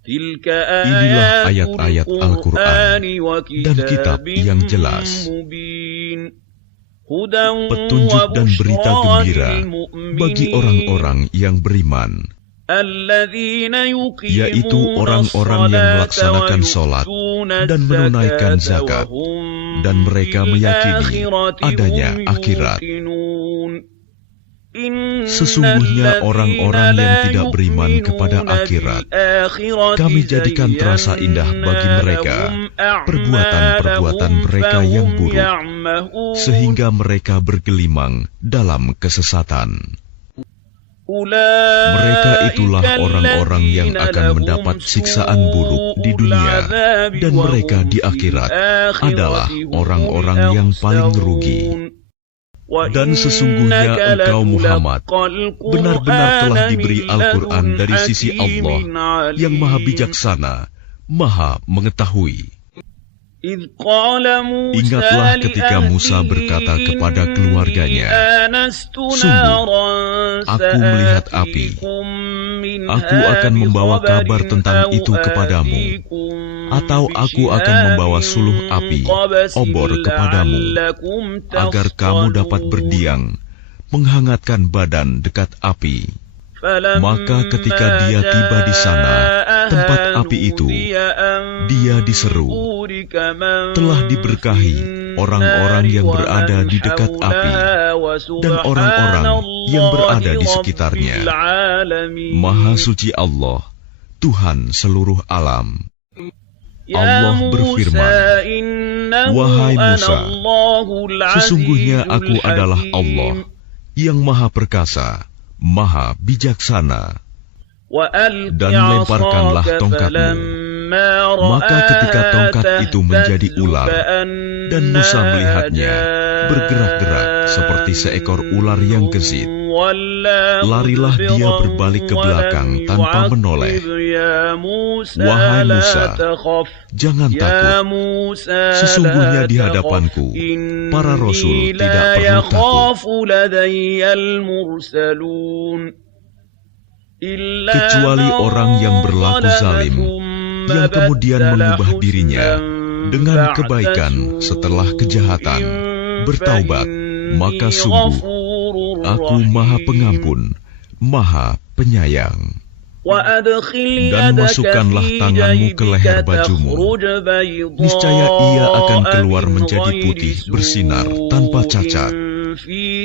Inilah ayat-ayat Al-Quran dan kitab yang jelas, petunjuk dan berita gembira bagi orang-orang yang beriman, yaitu orang-orang yang melaksanakan sholat dan menunaikan zakat, dan mereka meyakini adanya akhirat. Sesungguhnya orang-orang yang tidak beriman kepada akhirat, kami jadikan terasa indah bagi mereka perbuatan-perbuatan mereka yang buruk, sehingga mereka bergelimang dalam kesesatan. Mereka itulah orang-orang yang akan mendapat siksaan buruk di dunia, dan mereka di akhirat adalah orang-orang yang paling rugi. Dan sesungguhnya engkau Muhammad benar-benar telah diberi Al-Quran dari sisi Allah yang Maha Bijaksana, Maha Mengetahui. Ingatlah ketika Musa berkata kepada keluarganya, sungguh, aku melihat api, Aku akan membawa kabar tentang itu kepadamu, atau aku akan membawa suluh api, obor kepadamu, agar kamu dapat berdiam, menghangatkan badan dekat api. Maka ketika dia tiba di sana, tempat api itu, dia diseru, telah diberkahi orang-orang yang berada di dekat api, dan orang-orang yang berada di sekitarnya. Maha suci Allah, Tuhan seluruh alam. Allah berfirman, wahai Musa, sesungguhnya aku adalah Allah yang maha perkasa, maha bijaksana. Dan lemparkanlah tongkatmu. Maka ketika tongkat itu menjadi ular, dan Musa melihatnya bergerak-gerak seperti seekor ular yang gesit, larilah dia berbalik ke belakang tanpa menoleh. Wahai Musa, jangan takut. Sesungguhnya di hadapanku, para rasul tidak perlu takut. Kecuali orang yang berlaku zalim, yang kemudian mengubah dirinya dengan kebaikan setelah kejahatan, bertaubat, maka sungguh Aku maha pengampun, maha penyayang. Dan masukkanlah tanganmu ke leher bajumu, niscaya ia akan keluar menjadi putih bersinar tanpa cacat.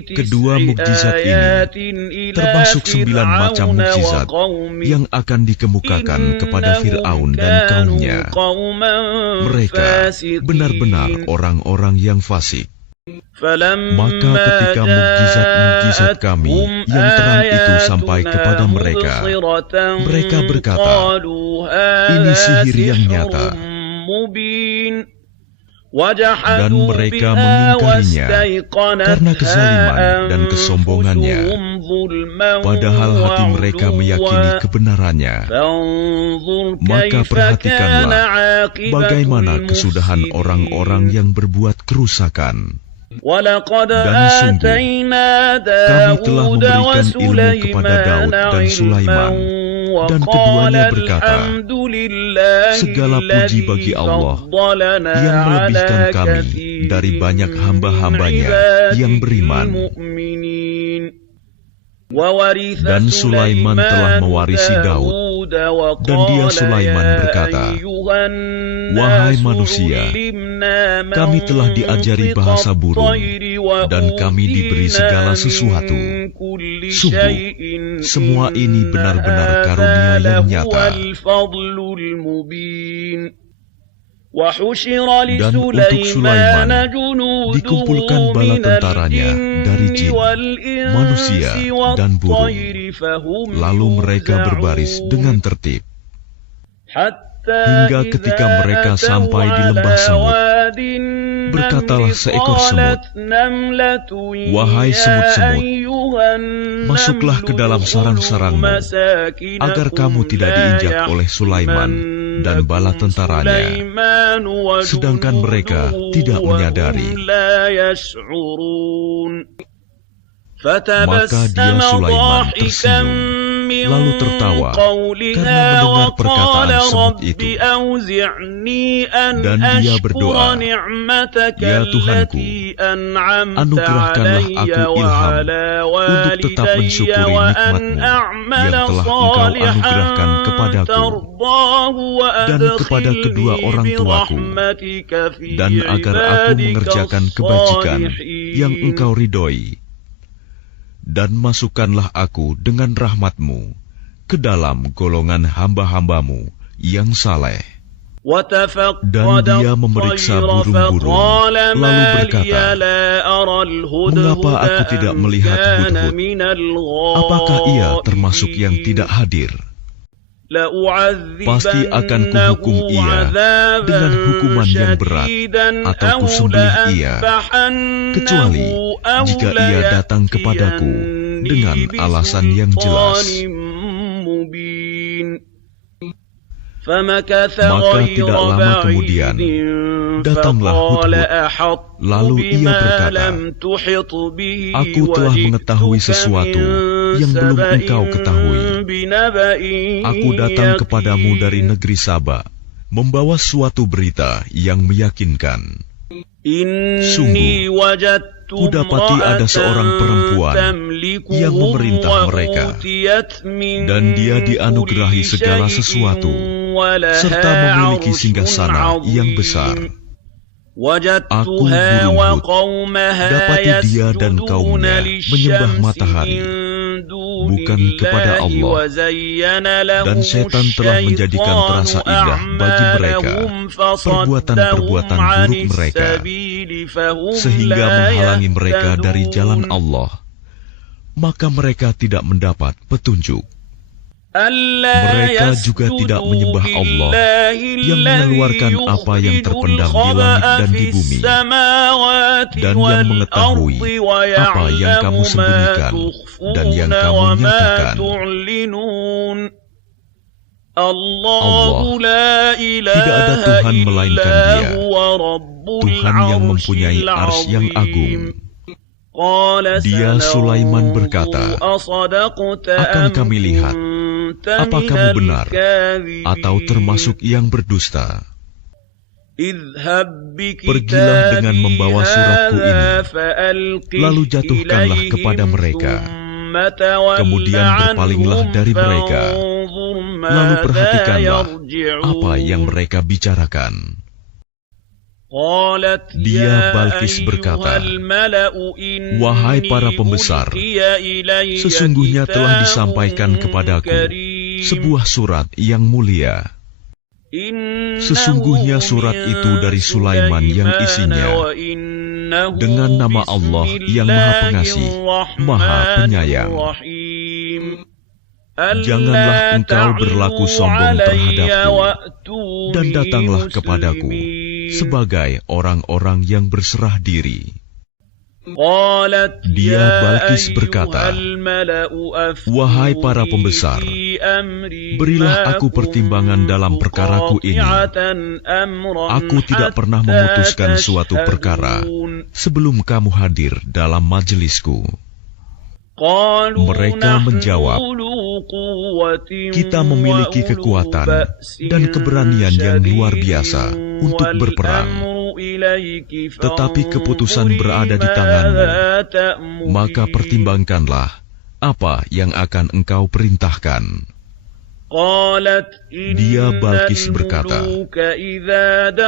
Kedua mukjizat ini termasuk 9 macam mukjizat yang akan dikemukakan kepada Fir'aun dan kaumnya. Mereka benar-benar orang-orang yang fasik. Maka ketika mukjizat-mukjizat kami yang terang itu sampai kepada mereka, mereka berkata, ini sihir yang nyata. Dan mereka mengingkarinya karena kezaliman dan kesombongannya, padahal hati mereka meyakini kebenarannya. Maka perhatikanlah bagaimana kesudahan orang-orang yang berbuat kerusakan. Dan sungguh, kami telah memberikan ilmu kepada Daud dan Sulaiman, dan keduanya berkata, segala puji bagi Allah yang melebihkan kami dari banyak hamba-hambanya yang beriman. Dan Sulaiman telah mewarisi Daud, dan dia Sulaiman berkata, wahai manusia, kami telah diajari bahasa burung, dan kami diberi segala sesuatu. Sungguh, semua ini benar-benar karunia yang nyata. Dan untuk Sulaiman dikumpulkan bala tentaranya dari jin, manusia, dan burung. Lalu mereka berbaris dengan tertib. Hingga ketika mereka sampai di lembah semut, berkatalah seekor semut, wahai semut-semut, masuklah ke dalam sarang-sarangmu, agar kamu tidak diinjak oleh Sulaiman dan bala tentaranya, sedangkan mereka tidak menyadari. Maka dia Sulaiman tersenyum, lalu tertawa karena mendengar perkataan semut itu. Dan dia berdoa, ya Tuhanku, anugerahkanlah aku ilham untuk tetap mensyukuri nikmat-Mu yang telah Engkau anugerahkan kepadaku dan kepada kedua orang tuaku, dan agar aku mengerjakan kebajikan yang Engkau ridhoi. Dan masukkanlah aku dengan rahmat-Mu ke dalam golongan hamba-hamba-Mu yang saleh. Dan dia memeriksa burung-burung, lalu berkata, mengapa aku tidak melihat hudhud? Apakah ia termasuk yang tidak hadir? Pasti akan kuhukum ia dengan hukuman yang berat, atau kusembelih ia, kecuali jika ia datang kepadaku dengan alasan yang jelas. Maka tidak lama kemudian datanglah Hudhud, lalu ia berkata, aku telah mengetahui sesuatu yang belum engkau ketahui. Aku datang kepadamu dari negeri Saba, membawa suatu berita yang meyakinkan. Sungguh, kudapati ada seorang perempuan yang memerintah mereka, dan dia dianugerahi segala sesuatu, serta memiliki singgasana yang besar. Aku burung Hud, dapati dia dan kaumnya menyembah matahari, bukan kepada Allah, dan setan telah menjadikan terasa indah bagi mereka perbuatan-perbuatan buruk mereka, sehingga menghalangi mereka dari jalan Allah, maka mereka tidak mendapat petunjuk. Mereka juga tidak menyembah Allah yang mengeluarkan apa yang terpendam di langit dan di bumi, dan yang mengetahui apa yang kamu sembunyikan dan yang kamu nyatakan. Allah, tidak ada Tuhan melainkan Dia, Tuhan yang mempunyai arsy yang agung. Dia Sulaiman berkata, akan kami lihat, apa kamu benar atau termasuk yang berdusta? Pergilah dengan membawa suratku ini, lalu jatuhkanlah kepada mereka. Kemudian berpalinglah dari mereka, lalu perhatikanlah apa yang mereka bicarakan. Dia Balkis berkata, wahai para pembesar, sesungguhnya telah disampaikan kepadaku sebuah surat yang mulia. Sesungguhnya surat itu dari Sulaiman yang isinya dengan nama Allah yang Maha Pengasih, Maha Penyayang. Janganlah engkau berlaku sombong terhadapku, dan datanglah kepadaku sebagai orang-orang yang berserah diri. Dia Balkis berkata, wahai para pembesar, berilah aku pertimbangan dalam perkaraku ini. Aku tidak pernah memutuskan suatu perkara sebelum kamu hadir dalam majelisku. Mereka menjawab, kita memiliki kekuatan dan keberanian yang luar biasa untuk berperang, tetapi keputusan berada di tanganmu, maka pertimbangkanlah apa yang akan engkau perintahkan. Dia Balkis berkata,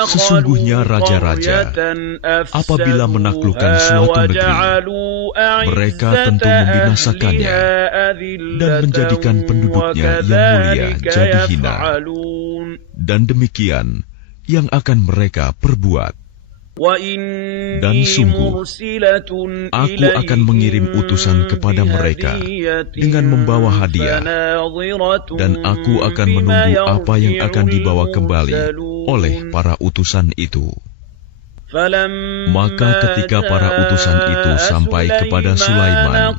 sesungguhnya raja-raja apabila menaklukkan suatu negeri, mereka tentu membinasakannya dan menjadikan penduduknya yang mulia jadi hina. Dan demikian yang akan mereka perbuat. Dan sungguh, aku akan mengirim utusan kepada mereka dengan membawa hadiah, dan aku akan menunggu apa yang akan dibawa kembali oleh para utusan itu. Maka ketika para utusan itu sampai kepada Sulaiman,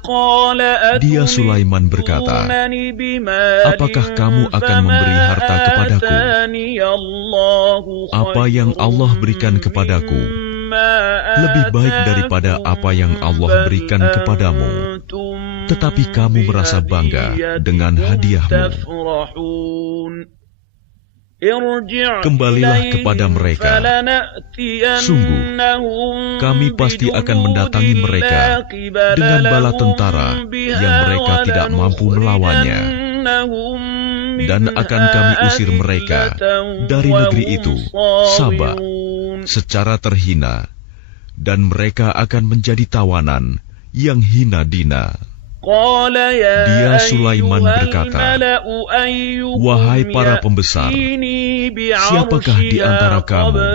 dia Sulaiman berkata, apakah kamu akan memberi harta kepadaku? Apa yang Allah berikan kepadaku lebih baik daripada apa yang Allah berikan kepadamu, tetapi kamu merasa bangga dengan hadiahmu. Kembalilah kepada mereka. Sungguh, kami pasti akan mendatangi mereka dengan bala tentara yang mereka tidak mampu melawannya, dan akan kami usir mereka dari negeri itu, Saba, secara terhina, dan mereka akan menjadi tawanan yang hina dina. Dia Sulaiman berkata, wahai para pembesar, siapakah di antara kamu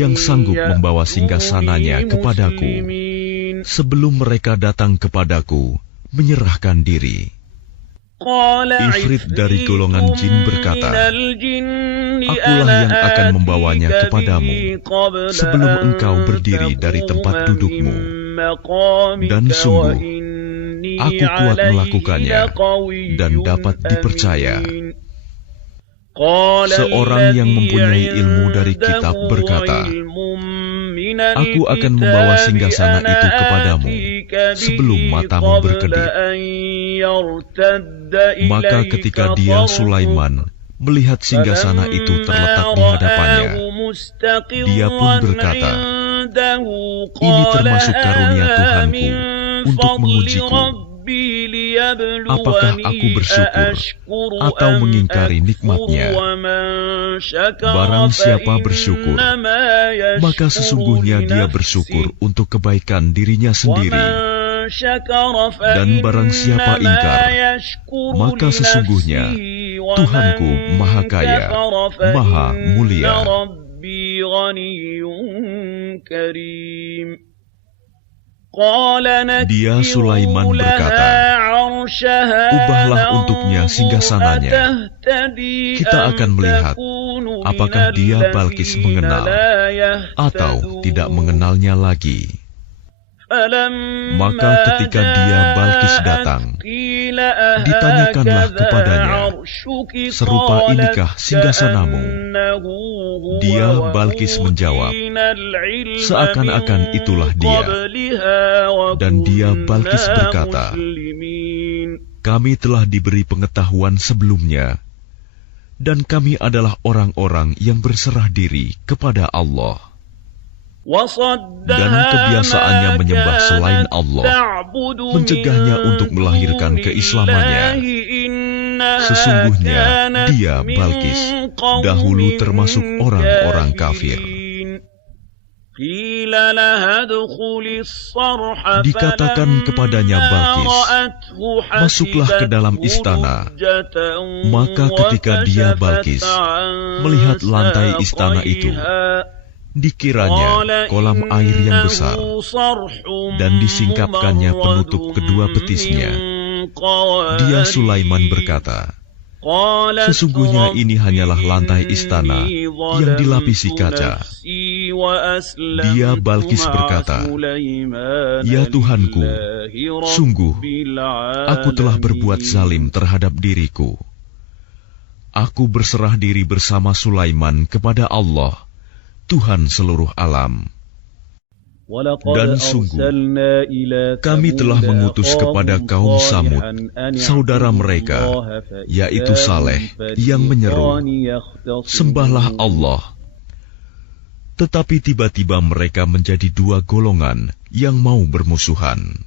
yang sanggup membawa singgasananya kepadaku sebelum mereka datang kepadaku menyerahkan diri? Ifrit dari golongan jin berkata, akulah yang akan membawanya kepadamu sebelum engkau berdiri dari tempat dudukmu. Dan sungguh, aku kuat melakukannya dan dapat dipercaya. Seorang yang mempunyai ilmu dari kitab berkata, aku akan membawa singgasana itu kepadamu sebelum matamu berkedip. Maka ketika dia Sulaiman melihat singgasana itu terletak di hadapannya, dia pun berkata, "Ini termasuk karunia Tuhanku untuk mengujiku. Apakah aku bersyukur atau mengingkari nikmat-Nya? Barang siapa bersyukur, maka sesungguhnya dia bersyukur untuk kebaikan dirinya sendiri. Dan barang siapa ingkar, maka sesungguhnya Tuhanku Maha Kaya, Maha Mulia." Dia Sulaiman berkata, "Ubahlah untuknya singgasananya. Kita akan melihat apakah dia Balqis mengenal atau tidak mengenalnya lagi." Maka ketika dia Balqis datang, ditanyakanlah kepadanya, "Serupa inikah singgasanamu?" Dia Balqis menjawab, "Seakan-akan itulah dia." Dan dia Balqis berkata, "Kami telah diberi pengetahuan sebelumnya, dan kami adalah orang-orang yang berserah diri kepada Allah." Dan kebiasaannya menyembah selain Allah mencegahnya untuk melahirkan keislamannya. Sesungguhnya dia Balqis dahulu termasuk orang-orang kafir. Dikatakan kepadanya Balqis, "Masuklah ke dalam istana." Maka ketika dia Balqis melihat lantai istana itu, dikiranya kolam air yang besar, dan disingkapkannya penutup kedua betisnya. Dia Sulaiman berkata, "Sesungguhnya ini hanyalah lantai istana yang dilapisi kaca." Dia Balqis berkata, "Ya Tuhanku, sungguh aku telah berbuat zalim terhadap diriku. Aku berserah diri bersama Sulaiman kepada Allah, Tuhan seluruh alam. Dan sungguh, kami telah mengutus kepada kaum Samud, saudara mereka, yaitu Saleh, yang menyeru, 'Sembahlah Allah.' Tetapi tiba-tiba mereka menjadi dua golongan yang mau bermusuhan.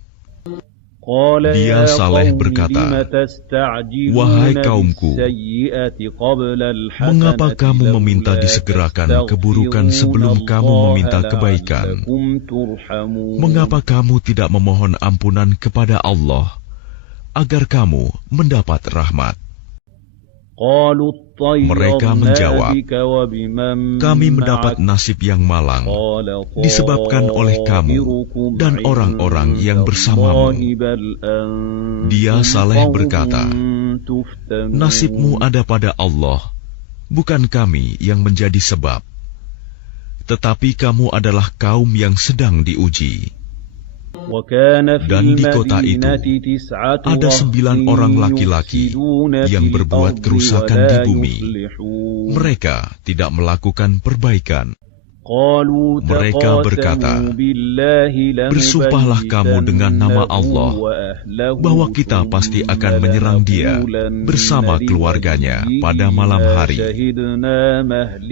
Dia Saleh berkata, 'Wahai kaumku, mengapa kamu meminta disegerakan keburukan sebelum kamu meminta kebaikan? Mengapa kamu tidak memohon ampunan kepada Allah agar kamu mendapat rahmat?' Mereka menjawab, 'Kami mendapat nasib yang malang disebabkan oleh kamu dan orang-orang yang bersamamu.' Dia Saleh berkata, 'Nasibmu ada pada Allah, bukan kami yang menjadi sebab. Tetapi kamu adalah kaum yang sedang diuji.' Dan di kota itu ada 9 orang laki-laki yang berbuat kerusakan di bumi. Mereka tidak melakukan perbaikan. Mereka berkata, 'Bersumpahlah kamu dengan nama Allah bahwa kita pasti akan menyerang dia bersama keluarganya pada malam hari.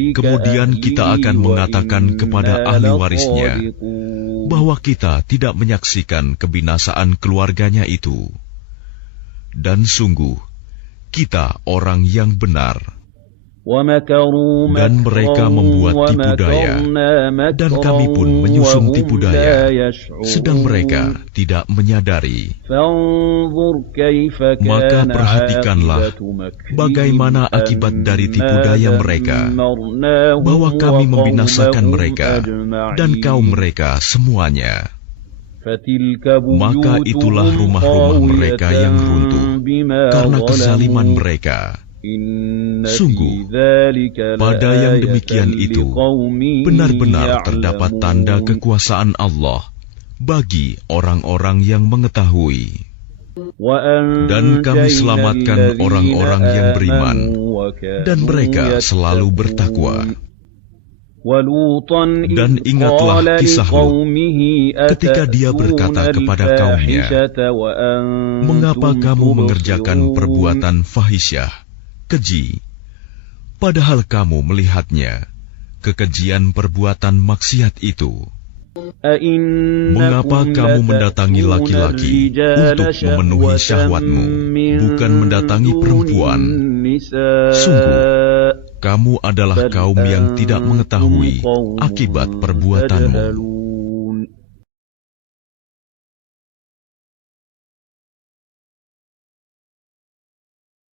Kemudian kita akan mengatakan kepada ahli warisnya bahwa kita tidak menyaksikan kebinasaan keluarganya itu. Dan sungguh, kita orang yang benar.' Dan mereka membuat tipu daya, dan kami pun menyusun tipu daya, sedang mereka tidak menyadari. Maka perhatikanlah bagaimana akibat dari tipu daya mereka, bahwa kami membinasakan mereka dan kaum mereka semuanya. Maka itulah rumah-rumah mereka yang runtuh karena kezaliman mereka. Sungguh, pada yang demikian itu benar-benar terdapat tanda kekuasaan Allah bagi orang-orang yang mengetahui. Dan kami selamatkan orang-orang yang beriman, dan mereka selalu bertakwa. Dan ingatlah kisah Lut ketika dia berkata kepada kaumnya, "Mengapa kamu mengerjakan perbuatan fahisyah, keji, padahal kamu melihatnya, kekejian perbuatan maksiat itu? Mengapa kamu mendatangi laki-laki untuk memenuhi syahwatmu, bukan mendatangi perempuan? Sungguh, kamu adalah kaum yang tidak mengetahui akibat perbuatanmu."